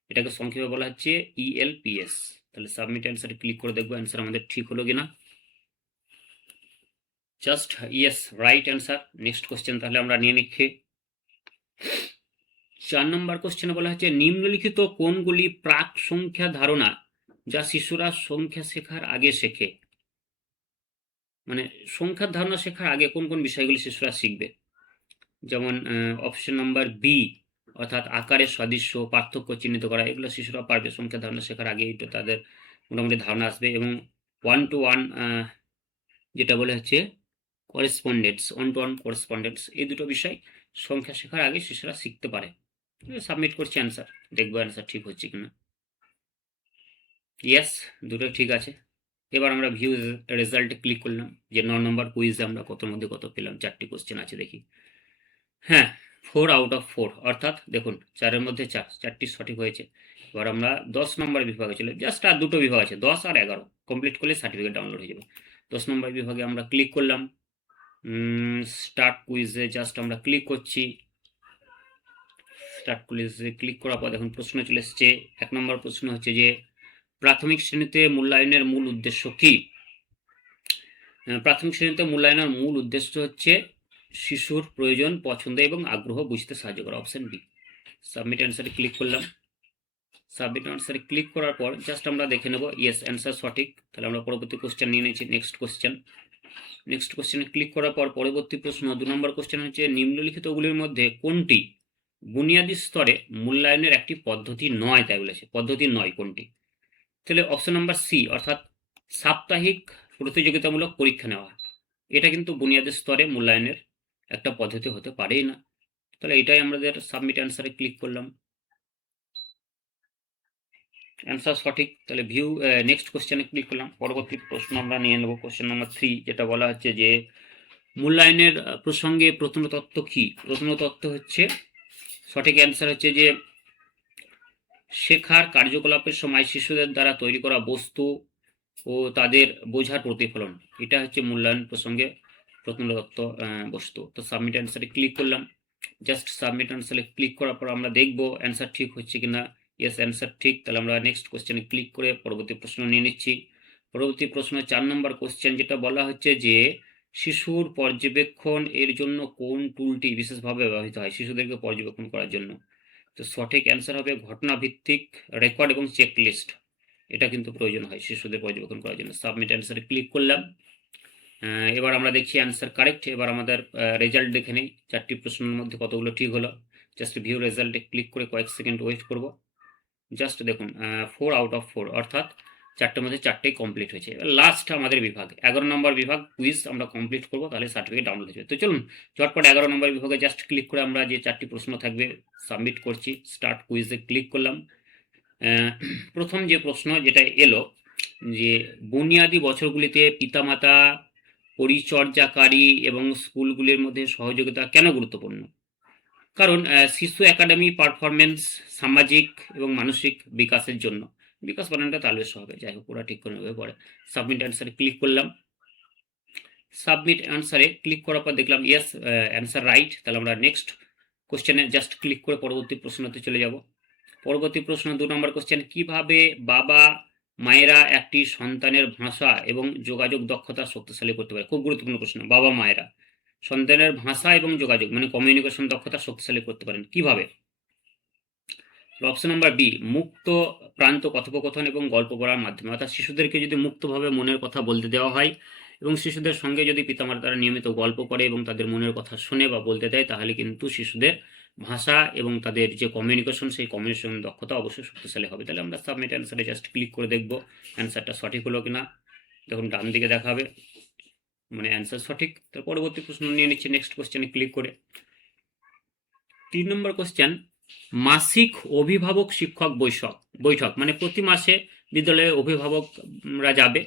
এটাকে সংক্ষেপে বলা হচ্ছে ইএলপিএস। তাহলে সাবমিট অ্যান্সারে ক্লিক করে দেখবো অ্যান্সার আমাদের ঠিক হলো কিনা। Just yes, right answer. Next question তাহলে আমরা নিয়ে নিচ্ছি। 4 নম্বর কোশ্চেনে বলা হচ্ছে নিম্নলিখিত কোনগুলি প্রাক সংখ্যা ধারণা যা শিশুরা সংখ্যা শেখার আগে শেখে? মানে সংখ্যার ধারণা শেখার আগে কোন কোন বিষয়গুলি শিশুরা শিখবে? যেমন অপশন নাম্বার বি, অর্থাৎ আকারের সদৃশ্য, পার্থক্য চিহ্নিত করা, এগুলো শিশুরা পারবে সংখ্যা ধারণা শেখার আগে, এটা তাদের মোটামুটি ধারণা আসবে। এবং 1 to 1 যেটা বলে হচ্ছে করেসপন্ডেন্স, 1 to 1 করেসপন্ডেন্স, এই দুটো বিষয় সংখ্যা শেখার আগে শিশুরা শিখতে পারে। সাবমিট করছি অ্যান্সার, দেখবো অ্যান্সার ঠিক হচ্ছে কিনা। ইয়েস, দুটো ঠিক আছে। এবার আমরা ভিউ রেজাল্টে ক্লিক করলাম যে 9 নম্বর কুইজে আমরা কতর মধ্যে কত পেলাম। 4টি কোশ্চেন আছে, দেখি। হ্যাঁ, 4 আউট অফ 4, অর্থাৎ দেখুন 4-এর মধ্যে 4টি সঠিক হয়েছে। এবার আমরা 10 নম্বর বিভাগে চলে, জাস্ট আর দুটো বিভাগ আছে, 10 আর 11, কমপ্লিট করলে সার্টিফিকেট ডাউনলোড হয়ে যাবে। 10 নম্বর বিভাগে আমরা ক্লিক করলাম। স্টার্ট কুইজে জাস্ট আমরা ক্লিক করছি। স্টার্ট কুইজে ক্লিক করার পর দেখুন প্রশ্ন চলে এসছে। 1 নম্বর প্রশ্ন হচ্ছে যে প্রাথমিক শ্রেণীতে মূল্যায়নের মূল উদ্দেশ্য কি? প্রাথমিক শ্রেণীতে মূল্যায়নের মূল উদ্দেশ্য হচ্ছে শিশুর প্রয়োজন, পছন্দ এবং আগ্রহ বুঝতে সাহায্য করা। Option B. সাবমিট অ্যান্সারে ক্লিক করলাম। সাবমিট অ্যান্সারে ক্লিক করার পর জাস্ট আমরা দেখে নেব ইয়েস, অ্যান্সার সঠিক। তাহলে আমরা পরবর্তী কোশ্চেন নিয়ে নিয়েছি। নেক্সট কোশ্চেনে ক্লিক করার পর পরবর্তী প্রশ্ন 2 নম্বর কোশ্চেন হচ্ছে নিম্নলিখিতগুলির মধ্যে কোনটি বুনিয়াদী স্তরে মূল্যায়নের একটি পদ্ধতি নয়? তাই বলেছে পদ্ধতি নয় কোনটি? তাহলে অপশন নাম্বার সি, অর্থাৎ সাপ্তাহিক প্রতিযোগিতামূলক পরীক্ষা নেওয়া, এটা কিন্তু বুনিয়াদী স্তরে মূল্যায়নের একটা পদ্ধতি হতে পারেই না। তাহলে এটাই আমাদের সাবমিট অ্যান্সারে ক্লিক করলাম, অ্যান্সার সঠিক। তাহলে ভিউ নেক্সট কোশ্চেনে ক্লিক করলাম। পরবর্তী প্রশ্ন আমরা নিয়ে নেব কোশ্চেন নাম্বার 3, যেটা বলা হচ্ছে যে মূল্যায়নের প্রসঙ্গে প্রত্নতত্ত্ব কি? প্রত্নতত্ত্ব হচ্ছে সঠিক অ্যান্সার হচ্ছে যে শেখার কার্যকলাপের সময় শিশুদের দ্বারা তৈরি করা বস্তু ও তাদের বোঝার প্রতিফলন, এটা হচ্ছে মূল্যায়ন প্রসঙ্গে প্রত্নতত্ত্ব বস্তু। তো সাবমিট অ্যান্সারে ক্লিক করলাম। জাস্ট সাবমিট অ্যান্সারে ক্লিক করার পর আমরা দেখব অ্যান্সার ঠিক হচ্ছে কিনা। ইয়েস, অ্যান্সার ঠিক। তাহলে আমরা নেক্সট কোশ্চেনে ক্লিক করে পরবর্তী প্রশ্ন নিয়ে নিচ্ছি। পরবর্তী প্রশ্ন 4 নম্বর কোশ্চেন, যেটা বলা হচ্ছে যে শিশুর পর্যবেক্ষণ এর জন্য কোন টুলটি বিশেষভাবে ব্যবহৃত হয় শিশুদেরকে পর্যবেক্ষণ করার জন্য? তো সঠিক অ্যান্সার হবে ঘটনা ভিত্তিক রেকর্ড এবং চেক লিস্ট, এটা কিন্তু প্রয়োজন হয় শিশুদের পর্যবেক্ষণ করার জন্য। সাবমিট অ্যান্সারে ক্লিক করলাম। এবার আমরা দেখছি অ্যান্সার কারেক্ট। এবার আমাদের রেজাল্ট দেখে নেই 4টি প্রশ্নের মধ্যে কতগুলো ঠিক হলো। জাস্ট ভিউ রেজাল্টে ক্লিক করে কয়েক সেকেন্ড ওয়েট করব। জাস্ট দেখুন 4 আউট অফ 4, অর্থাৎ চারটের মধ্যে চারটেই কমপ্লিট হয়েছে। এবার লাস্ট আমাদের বিভাগ 11 নম্বর বিভাগ কুইজ আমরা কমপ্লিট করবো, তাহলে সার্টিফিকেট ডাউনলোড হয়ে যাবে। তো চলুন ঝটপট 11 নম্বর বিভাগে জাস্ট ক্লিক করে আমরা যে 4টি প্রশ্ন থাকবে সাবমিট করছি। স্টার্ট কুইজে ক্লিক করলাম। প্রথম যে প্রশ্ন যেটা এলো যে বুনিয়াদী বছরগুলিতে পিতামাতা, পরিচর্যাকারী এবং স্কুলগুলির মধ্যে সহযোগিতা কেন গুরুত্বপূর্ণ? কারণ শিশু একাডেমি পারফরমেন্স সামাজিক এবং মানসিক বিকাশের জন্য। বিকাশ বানানটা তালবেশ হবে, যাই হোক ওরা ঠিক করে নেবে পরে। সাবমিট অ্যান্সারে ক্লিক করলাম। সাবমিট অ্যান্সারে ক্লিক করার পর দেখলাম ইয়েস অ্যান্সার রাইট। তাহলে আমরা নেক্সট কোশ্চেনে জাস্ট ক্লিক করে পরবর্তী প্রশ্নতে চলে যাব। পরবর্তী প্রশ্ন 2 নম্বর কোশ্চেন, কিভাবে বাবা মায়েরা একটি সন্তানের ভাষা এবং যোগাযোগ দক্ষতা শক্তিশালী করতে পারে? খুব গুরুত্বপূর্ণ প্রশ্ন। বাবা মায়েরা সন্তানের ভাষা এবং যোগাযোগ মানে কমিউনিকেশন দক্ষতা শক্তিশালী করতে পারেন কিভাবে? অপশন নাম্বার বি, মুক্ত প্রান্ত কথোপকথন এবং গল্প বলার মাধ্যমে। অর্থাৎ শিশুদেরকে যদি মুক্তভাবে মনের কথা বলতে দেওয়া হয় এবং শিশুদের সঙ্গে যদি পিতামাতারা নিয়মিত গল্প করে এবং তাদের মনের কথা শুনে বা বলতে দেয়, তাহলে কিন্তু শিশুদের ভাষা এবং তাদের যে কমিউনিকেশন সেই কমিউনিকেশন দক্ষতা অবশ্যই শক্তিশালী হবে। তাহলে আমরা সাবমিট অ্যান্সারে জাস্ট ক্লিক করে দেখব অ্যান্সারটা সঠিক হলো কিনা। দেখুন ডান দিকে দেখাবে মানে অ্যান্সার সঠিক। তার পরবর্তী প্রশ্ন নিয়ে নিচ্ছি নেক্সট কোশ্চেনে ক্লিক করে। 3 নম্বর কোশ্চেন, মাসিক অভিভাবক শিক্ষক বৈঠক মানে প্রতি মাসে বিদ্যালয়ে অভিভাবকরা যাবে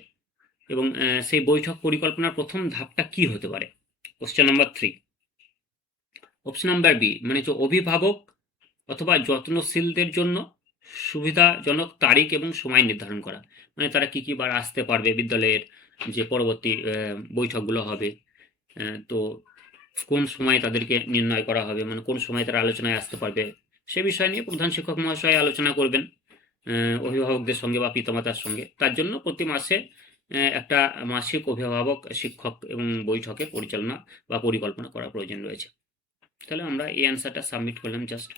এবং সেই বৈঠক পরিকল্পনার প্রথম ধাপটা কি হতে পারে? Question number 3, option number B মানে যে অভিভাবক অথবা যত্নশীলদের জন্য সুবিধাজনক তারিখ এবং সময় নির্ধারণ করা, মানে তারা কি বার আসতে পারবে বিদ্যালয়ের যে পরবর্তী বৈঠকগুলো হবে। তো কোন সময় তাদেরকে নির্ণয় করা হবে, মানে কোন সময় তারা আলোচনায় আসতে পারবে, সে বিষয় নিয়ে প্রধান শিক্ষক মহাশয় আলোচনা করবেন অভিভাবকদের সঙ্গে বা পিতামাতার সঙ্গে। তার জন্য প্রতি মাসে একটা মাসিক অভিভাবক শিক্ষক এবং বৈঠকের পরিচালনা বা পরিকল্পনা করা প্রয়োজন রয়েছে। তাহলে আমরা এই অ্যান্সারটা সাবমিট করলাম। জাস্ট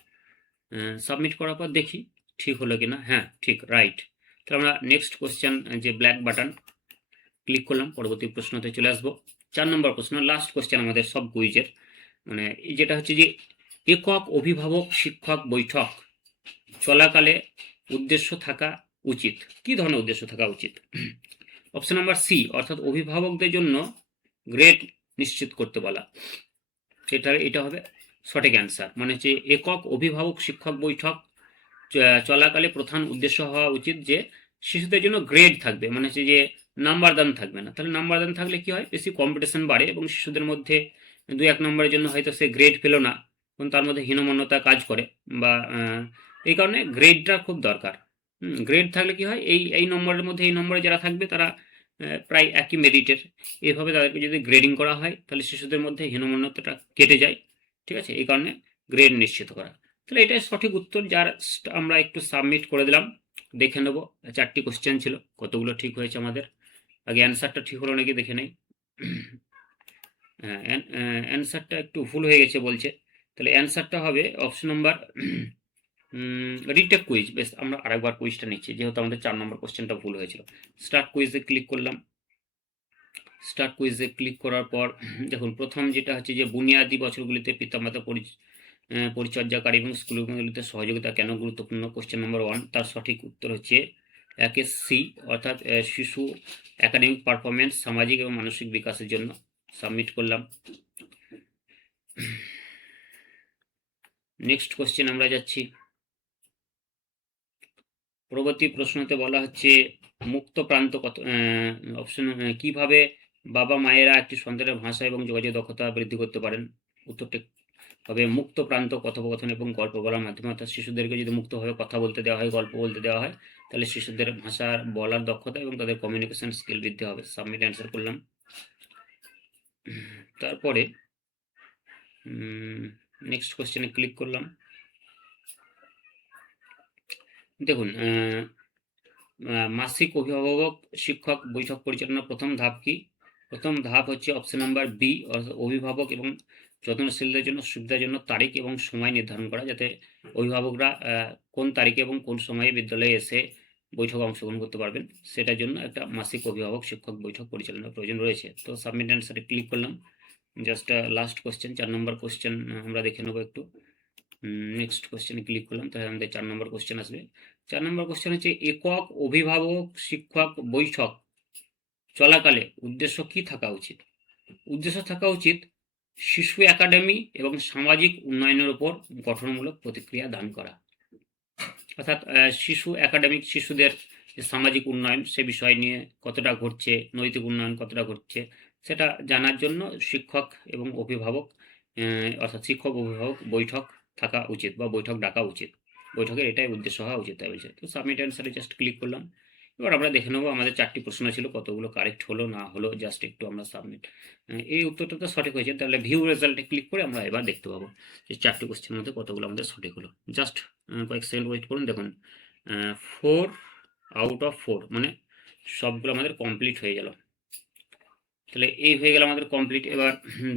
সাবমিট করার পর দেখি ঠিক হলো কিনা। হ্যাঁ ঠিক, রাইট। তাহলে আমরা নেক্সট কোশ্চেন যে ব্ল্যাক বাটন ক্লিক করলাম, পরবর্তী প্রশ্নতে চলে আসবো। 4 নম্বর প্রশ্ন, লাস্ট কোশ্চেন আমাদের সব কুইজের, মানে যেটা হচ্ছে যে একক অভিভাবক শিক্ষক বৈঠক চলাকালে উদ্দেশ্য থাকা উচিত। কি ধরনের উদ্দেশ্য থাকা উচিত? অপশন নাম্বার সি, অর্থাৎ অভিভাবকদের জন্য গ্রেড নিশ্চিত করতে বলা। এটা হবে সঠিক অ্যান্সার। মানে হচ্ছে একক অভিভাবক শিক্ষক বৈঠক চলাকালে প্রধান উদ্দেশ্য হওয়া উচিত যে শিশুদের জন্য গ্রেড থাকবে, মানে হচ্ছে যে নাম্বার দান থাকবে না। তাহলে নাম্বার দান থাকলে কি হয়, বেশি কম্পিটিশন বাড়ে এবং শিশুদের মধ্যে 2-1 নম্বরের জন্য হয়তো সে গ্রেড পেল না এবং তার মধ্যে হীনমন্যতা কাজ করে বা এই কারণে গ্রেডটা খুব দরকার। গ্রেড থাকলে কি হয়, এই নম্বরের মধ্যে এই নম্বরে যারা থাকবে তারা প্রায় একই মেরিটের। এভাবে তাদেরকে যদি গ্রেডিং করা হয় তাহলে শিশুদের মধ্যে হীনমন্যতাটা কেটে যায়। ঠিক আছে, এই কারণে গ্রেড নিশ্চিত করা। তাহলে এটাই সঠিক উত্তর, যার আমরা একটু সাবমিট করে দিলাম। দেখে নেব 4টি কোশ্চেন ছিল কতগুলো ঠিক হয়েছে আমাদের। আগে অ্যান্সারটা ঠিক হলো নাকি দেখে নেই। অ্যান্সারটা একটু ভুল হয়ে গেছে বলছে। তাহলে অ্যান্সারটা হবে অপশন নাম্বার রিটেক কুইজ। বেশ, আমরা আরেকবার কুইজটা নিচ্ছি যেহেতু আমাদের 4 নম্বর কোশ্চেনটা ভুল হয়েছিল। স্টার্ট কুইজে ক্লিক করলাম। স্টার্ট কুইজে ক্লিক করার পর দেখুন প্রথম যেটা হচ্ছে যে বুনিয়াদী বছরগুলিতে পিতামাতা পরিচর্যাকারী এবং স্কুলগুলিতে সহযোগিতা কেন গুরুত্বপূর্ণ? কোশ্চেন নাম্বার 1, তার সঠিক উত্তর হচ্ছে একে সি, অর্থাৎ শিশু একাডেমিক পারফরমেন্স সামাজিক এবং মানসিক বিকাশের জন্য। সাবমিট করলাম। নেক্সট কোশ্চেন আমরা যাচ্ছি। পরবর্তী প্রশ্নতে বলা হচ্ছে মুক্ত প্রান্ত কত অপশন কিভাবে বাবা মায়েরা একটি সন্তানের ভাষা এবং যোগাযোগ দক্ষতা বৃদ্ধি করতে পারেন? উত্তরটি হবে মুক্ত প্রান্ত কথোপকথন এবং গল্প বলার মাধ্যমে। অর্থাৎ শিশুদেরকে যদি মুক্তভাবে কথা বলতে দেওয়া হয়, গল্প বলতে দেওয়া হয়, তাহলে শিশুদের ভাষার বলার দক্ষতা এবং তাদের কমিউনিকেশন স্কিল বৃদ্ধি হবে। সাবমিট অ্যান্সার করলাম। তারপরে নেক্সট কোশ্চেনে ক্লিক করলাম। দেখুন মাসিক অভিভাবক শিক্ষক বৈঠক পরিচালনার প্রথম ধাপ কি? প্রথম ধাপ হচ্ছে অপশন নাম্বার বি, অভিভাবক এবং যত্নশীলদের জন্য সুবিধার জন্য তারিখ এবং সময় নির্ধারণ করা, যাতে অভিভাবকরা কোন তারিখে এবং কোন সময়ে বিদ্যালয়ে এসে বৈঠকে অংশগ্রহণ করতে পারবেন, সেটার জন্য একটা মাসিক অভিভাবক শিক্ষক বৈঠক পরিচালনার প্রয়োজন রয়েছে। তো সাবমিট অ্যান্সারে ক্লিক করলাম। জাস্ট লাস্ট কোশ্চেন 4 নম্বর কোশ্চেন আমরা দেখে নেবো একটু। নেক্সট কোশ্চেনে ক্লিক করলাম, তাহলে আমাদের 4 নম্বর কোশ্চেন আসবে। 4 নম্বর কোশ্চেন হচ্ছে একক অভিভাবক শিক্ষক বৈঠক চলাকালে উদ্দেশ্য কি থাকা উচিত? উদ্দেশ্য থাকা উচিত শিশু একাডেমি এবং সামাজিক উন্নয়নের উপর গঠনমূলক প্রতিক্রিয়া দান করা। অর্থাৎ শিশু একাডেমিক শিশুদের যে সামাজিক উন্নয়ন সে বিষয় নিয়ে কতটা ঘটছে, নৈতিক উন্নয়ন কতটা ঘটছে সেটা জানার জন্য শিক্ষক এবং অভিভাবক অর্থাৎ শিক্ষক অভিভাবক বৈঠক থাকা উচিত বা বৈঠক ডাকা উচিত। বৈঠকের এটাই উদ্দেশ্য হওয়া উচিত তাই বলছে। তো সাবমিট অ্যান্সারে জাস্ট ক্লিক করলাম। এবার আমরা দেখে নেবো আমাদের 4টি প্রশ্ন ছিল কতগুলো কারেক্ট হলো না হলো, জাস্ট একটু আমরা সাবমিট। এই উত্তরটা তো সঠিক হয়েছে, তাহলে ভিউ রেজাল্টে ক্লিক করে আমরা এবার দেখতে পাবো যে 4টি কোশ্চেনের মধ্যে কতগুলো আমাদের সঠিক হলো। জাস্ট কয়েক সেকেন্ড ওয়েট করুন। দেখুন 4 আউট অফ 4 মানে সবগুলো আমাদের কমপ্লিট হয়ে গেল। তাহলে এই হয়ে গেল আমাদের কমপ্লিট। এবার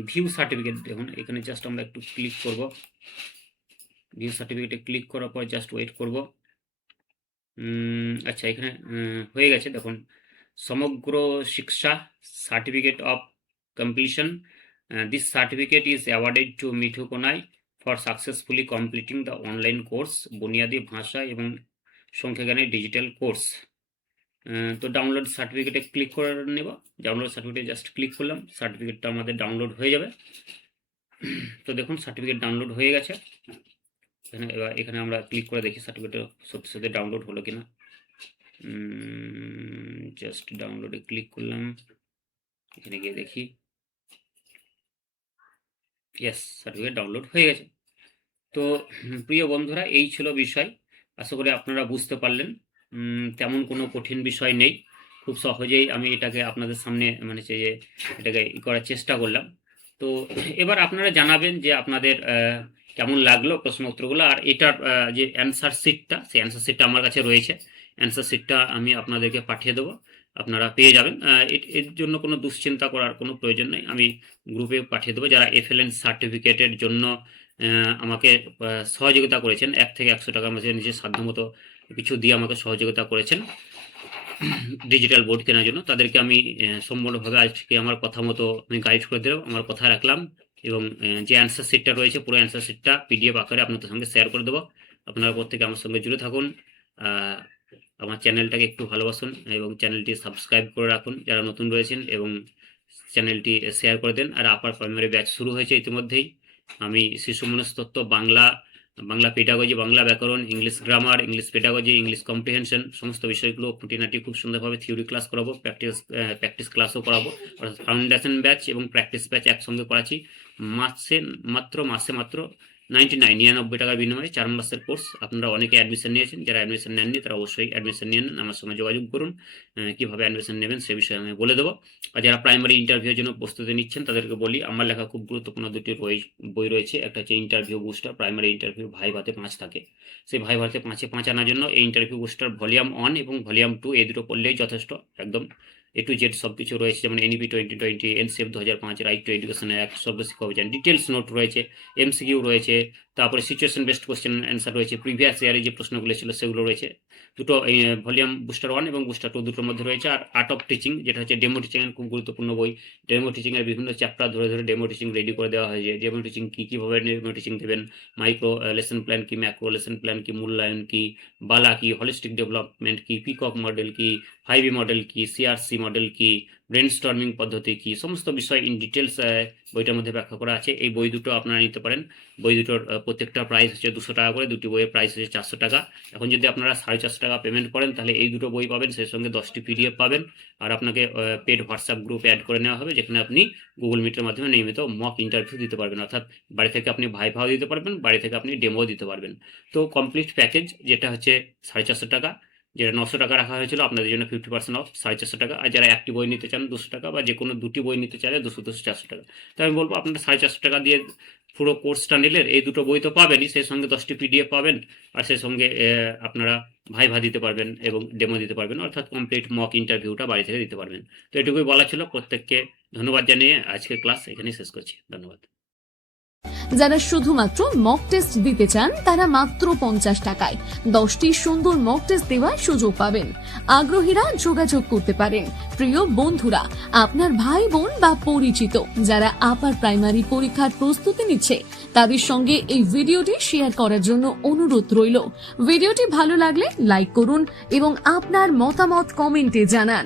ভিউ সার্টিফিকেট দেখুন, এখানে জাস্ট আমরা একটু ক্লিক করব। ভিউ সার্টিফিকেটে ক্লিক করার পর জাস্ট ওয়েট করব। আচ্ছা, এখানে হয়ে গেছে। দেখুন সমগ্র শিক্ষা certificate of completion, this certificate is awarded to Mithu Konai for successfully completing the online course বুনিয়াদী ভাষা এবং সংখ্যাজ্ঞানের ডিজিটাল কোর্স। তো ডাউনলোড সার্টিফিকেটে ক্লিক করে নেব। ডাউনলোড সার্টিফিকেটে জাস্ট ক্লিক করলাম, সার্টিফিকেটটা আমাদের ডাউনলোড হয়ে যাবে। তো দেখুন সার্টিফিকেট ডাউনলোড হয়ে গেছে। এবার এখানে আমরা ক্লিক করে দেখি সার্টিফিকেট সত্যি সত্যি ডাউনলোড হলো কিনা। জাস্ট ডাউনলোডে ক্লিক করলাম, এখানে গিয়ে দেখি ইয়েস সার্টিফিকেট ডাউনলোড হয়ে গেছে। তো প্রিয় বন্ধুরা, এই ছিল বিষয়। আশা করি আপনারা বুঝতে পারলেন। তেমন কোনো কঠিন বিষয় নেই, খুব সহজেই আমি এটাকে আপনাদের সামনে মানে যে এটাকে করার চেষ্টা করলাম। তো এবার আপনারা জানাবেন যে আপনাদের কেমন লাগলো প্রশ্ন উত্তরগুলো। আর এটার যে অ্যান্সার শিটটা, সেই অ্যান্সার শিটটা আমার কাছে রয়েছে। অ্যান্সার শিটটা আমি আপনাদেরকে পাঠিয়ে দেবো, আপনারা পেয়ে যাবেন। এর জন্য কোনো দুশ্চিন্তা করার কোনো প্রয়োজন নেই, আমি গ্রুপে পাঠিয়ে দেবো। যারা এফএলএন সার্টিফিকেটের জন্য আমাকে সহযোগিতা করেছেন, 1 থেকে 100 টাকার মধ্যে নিজের সাধ্যমতো কিছু দিয়ে আমাকে সহযোগিতা করেছেন ডিজিটাল বোর্ড কেনার জন্য, তাদেরকে আমি সম্পূর্ণভাবে আজকে আমার কথা মতো আমি গাইড করে দেবো। আমার কথা রাখলাম এবং যে অ্যান্সার শিটটা রয়েছে পুরো অ্যান্সার শিটটা পিডিএফ আকারে আপনাদের সঙ্গে শেয়ার করে দেবো। আপনারা প্রত্যেকে আমার সঙ্গে জুড়ে থাকুন, আমার চ্যানেলটাকে একটু ভালোবাসুন এবং চ্যানেলটি সাবস্ক্রাইব করে রাখুন যারা নতুন রয়েছেন, এবং চ্যানেলটি শেয়ার করে দেন। আর আপার প্রাইমারি ব্যাচ শুরু হয়েছে ইতিমধ্যেই। আমি শিশু মনস্তত্ত্ব, বাংলা পেডাগজি, বাংলা ব্যাকরণ, English grammar, English pedagogy, English comprehension সমস্ত বিষয়গুলো খুঁটিনাটি খুব সুন্দরভাবে থিওরি ক্লাস করাবো, প্র্যাকটিস ক্লাসও করাবো। অর্থাৎ ফাউন্ডেশন ব্যাচ এবং প্র্যাকটিস ব্যাচ একসঙ্গে করাচ্ছি। মাসে মাত্র 99 টাকার বিনিময়ে 4 মাসের কোর্স। আপনারা অনেকে অ্যাডমিশন নিয়েছেন, যারা অ্যাডমিশন নেননি তারা অবশ্যই অ্যাডমিশন নিয়ে নেন, আমার সঙ্গে যোগাযোগ করুন। কীভাবে অ্যাডমিশন নেবেন সে বিষয়ে আমি বলে দেবো। আর যারা প্রাইমারি ইন্টারভিউর জন্য প্রস্তুতি নিচ্ছেন তাদেরকে বলি, আমার লেখা খুব গুরুত্বপূর্ণ 2টি বই রয়েছে। একটা হচ্ছে ইন্টারভিউ বুস্টার, প্রাইমারি ইন্টারভিউ ভাইভাতে 5 থাকে, সেই ভাইভাতে 5 আনার জন্য এই ইন্টারভিউ বুস্টার ভলিউম 1 এবং ভলিউম 2 এই দুটো পড়লেই যথেষ্ট। একদম A to Z সব কিছু রয়েছে, যেমন NEP 2020, NCF 2005, right to education act, Sarva Shiksha Abhiyan, details note রয়েছে, MCQ রয়েছে, তারপরে সিচুয়েশন বেসড কোশ্চেন অ্যান্সার রয়েছে, প্রিভিয়াস ইয়ারে যে প্রশ্নগুলো ছিল সেগুলো রয়েছে। দুটো ভলিউম বুস্টার 1 এবং বুস্টার 2 দুটোর মধ্যে রয়েছে। আর আর্ট অফ টিচিং যেটা হচ্ছে ডেমো টিচিং এর খুব গুরুত্বপূর্ণ বই। ডেমো টিচিং এর বিভিন্ন চ্যাপ্টার ধরে ধরে ডেমো টিচিং রেডি করে দেওয়া হয়েছে। ডেমো টিচিং কীভাবে ডেমো টিচিং দেবেন, মাইক্রো লেসন প্ল্যান কি, ম্যাক্রো লেসন প্ল্যান কি, মূল্যায়ন কি, বালা কি, হলিস্টিক ডেভেলপমেন্ট কি, পিকক মডেল কি, 5E মডেল কি, CRC মডেল কি, ব্রেনস্টর্মিং পদ্ধতি কি, সমস্ত বিষয় ইন ডিটেলস বইটার মধ্যে ব্যাখ্যা করা আছে। এই বই দুটো আপনারা নিতে পারেন। বই দুটোর প্রত্যেকটা প্রাইস হচ্ছে 200 টাকা করে, দুটি বইয়ের প্রাইস হচ্ছে 400 টাকা। এখন যদি আপনারা 450 টাকা পেমেন্ট করেন তাহলে এই দুটো বই পাবেন, সেই সঙ্গে 10টি PDF পাবেন। আর আপনাকে পেড হোয়াটসঅ্যাপ গ্রুপে অ্যাড করে নেওয়া হবে, যেখানে আপনি গুগল মিটের মাধ্যমে নিয়মিত মক ইন্টারভিউ দিতে পারবেন। অর্থাৎ বাড়ি থেকে আপনি ভাইভাও দিতে পারবেন, বাড়ি থেকে আপনি ডেমো দিতে পারবেন। তো কমপ্লিট প্যাকেজ যেটা হচ্ছে 450 টাকা, যেটা 900 টাকা রাখা হয়েছিল, আপনাদের জন্য 50% অফ 450 টাকা। আর যারা একটি বই নিতে চান 200 টাকা, বা যে কোনো দুটি বই নিতে চাইলে 200, 400 টাকা। তো আমি বলবো আপনারা 450 টাকা দিয়ে পুরো কোর্সটা নিলে এই দুটো বই তো পাবেনই, সেই সঙ্গে 10টি PDF পাবেন, আর সেই সঙ্গে আপনারা ভাইভা দিতে পারবেন এবং ডেমো দিতে পারবেন, অর্থাৎ কমপ্লিট মক ইন্টারভিউটা বাড়ি থেকে দিতে পারবেন। তো এটুকুই বলা ছিল। প্রত্যেককে ধন্যবাদ জানিয়ে আজকের ক্লাস এখানেই শেষ করছি। ধন্যবাদ। যারা শুধুমাত্র মক টেস্ট দিতে চান তারা মাত্র 50 টাকায় 10টি সুন্দর মক টেস্ট দেওয়ার সুযোগ পাবেন। আগ্রহীরা যোগাযোগ করতে পারেন। প্রিয় বন্ধুরা, আপনার ভাই বোন বা পরিচিত যারা আপার প্রাইমারি পরীক্ষার প্রস্তুতি নিচ্ছে তাদের সঙ্গে এই ভিডিওটি শেয়ার করার জন্য অনুরোধ রইল। ভিডিওটি ভালো লাগলে লাইক করুন এবং আপনার মতামত কমেন্টে জানান।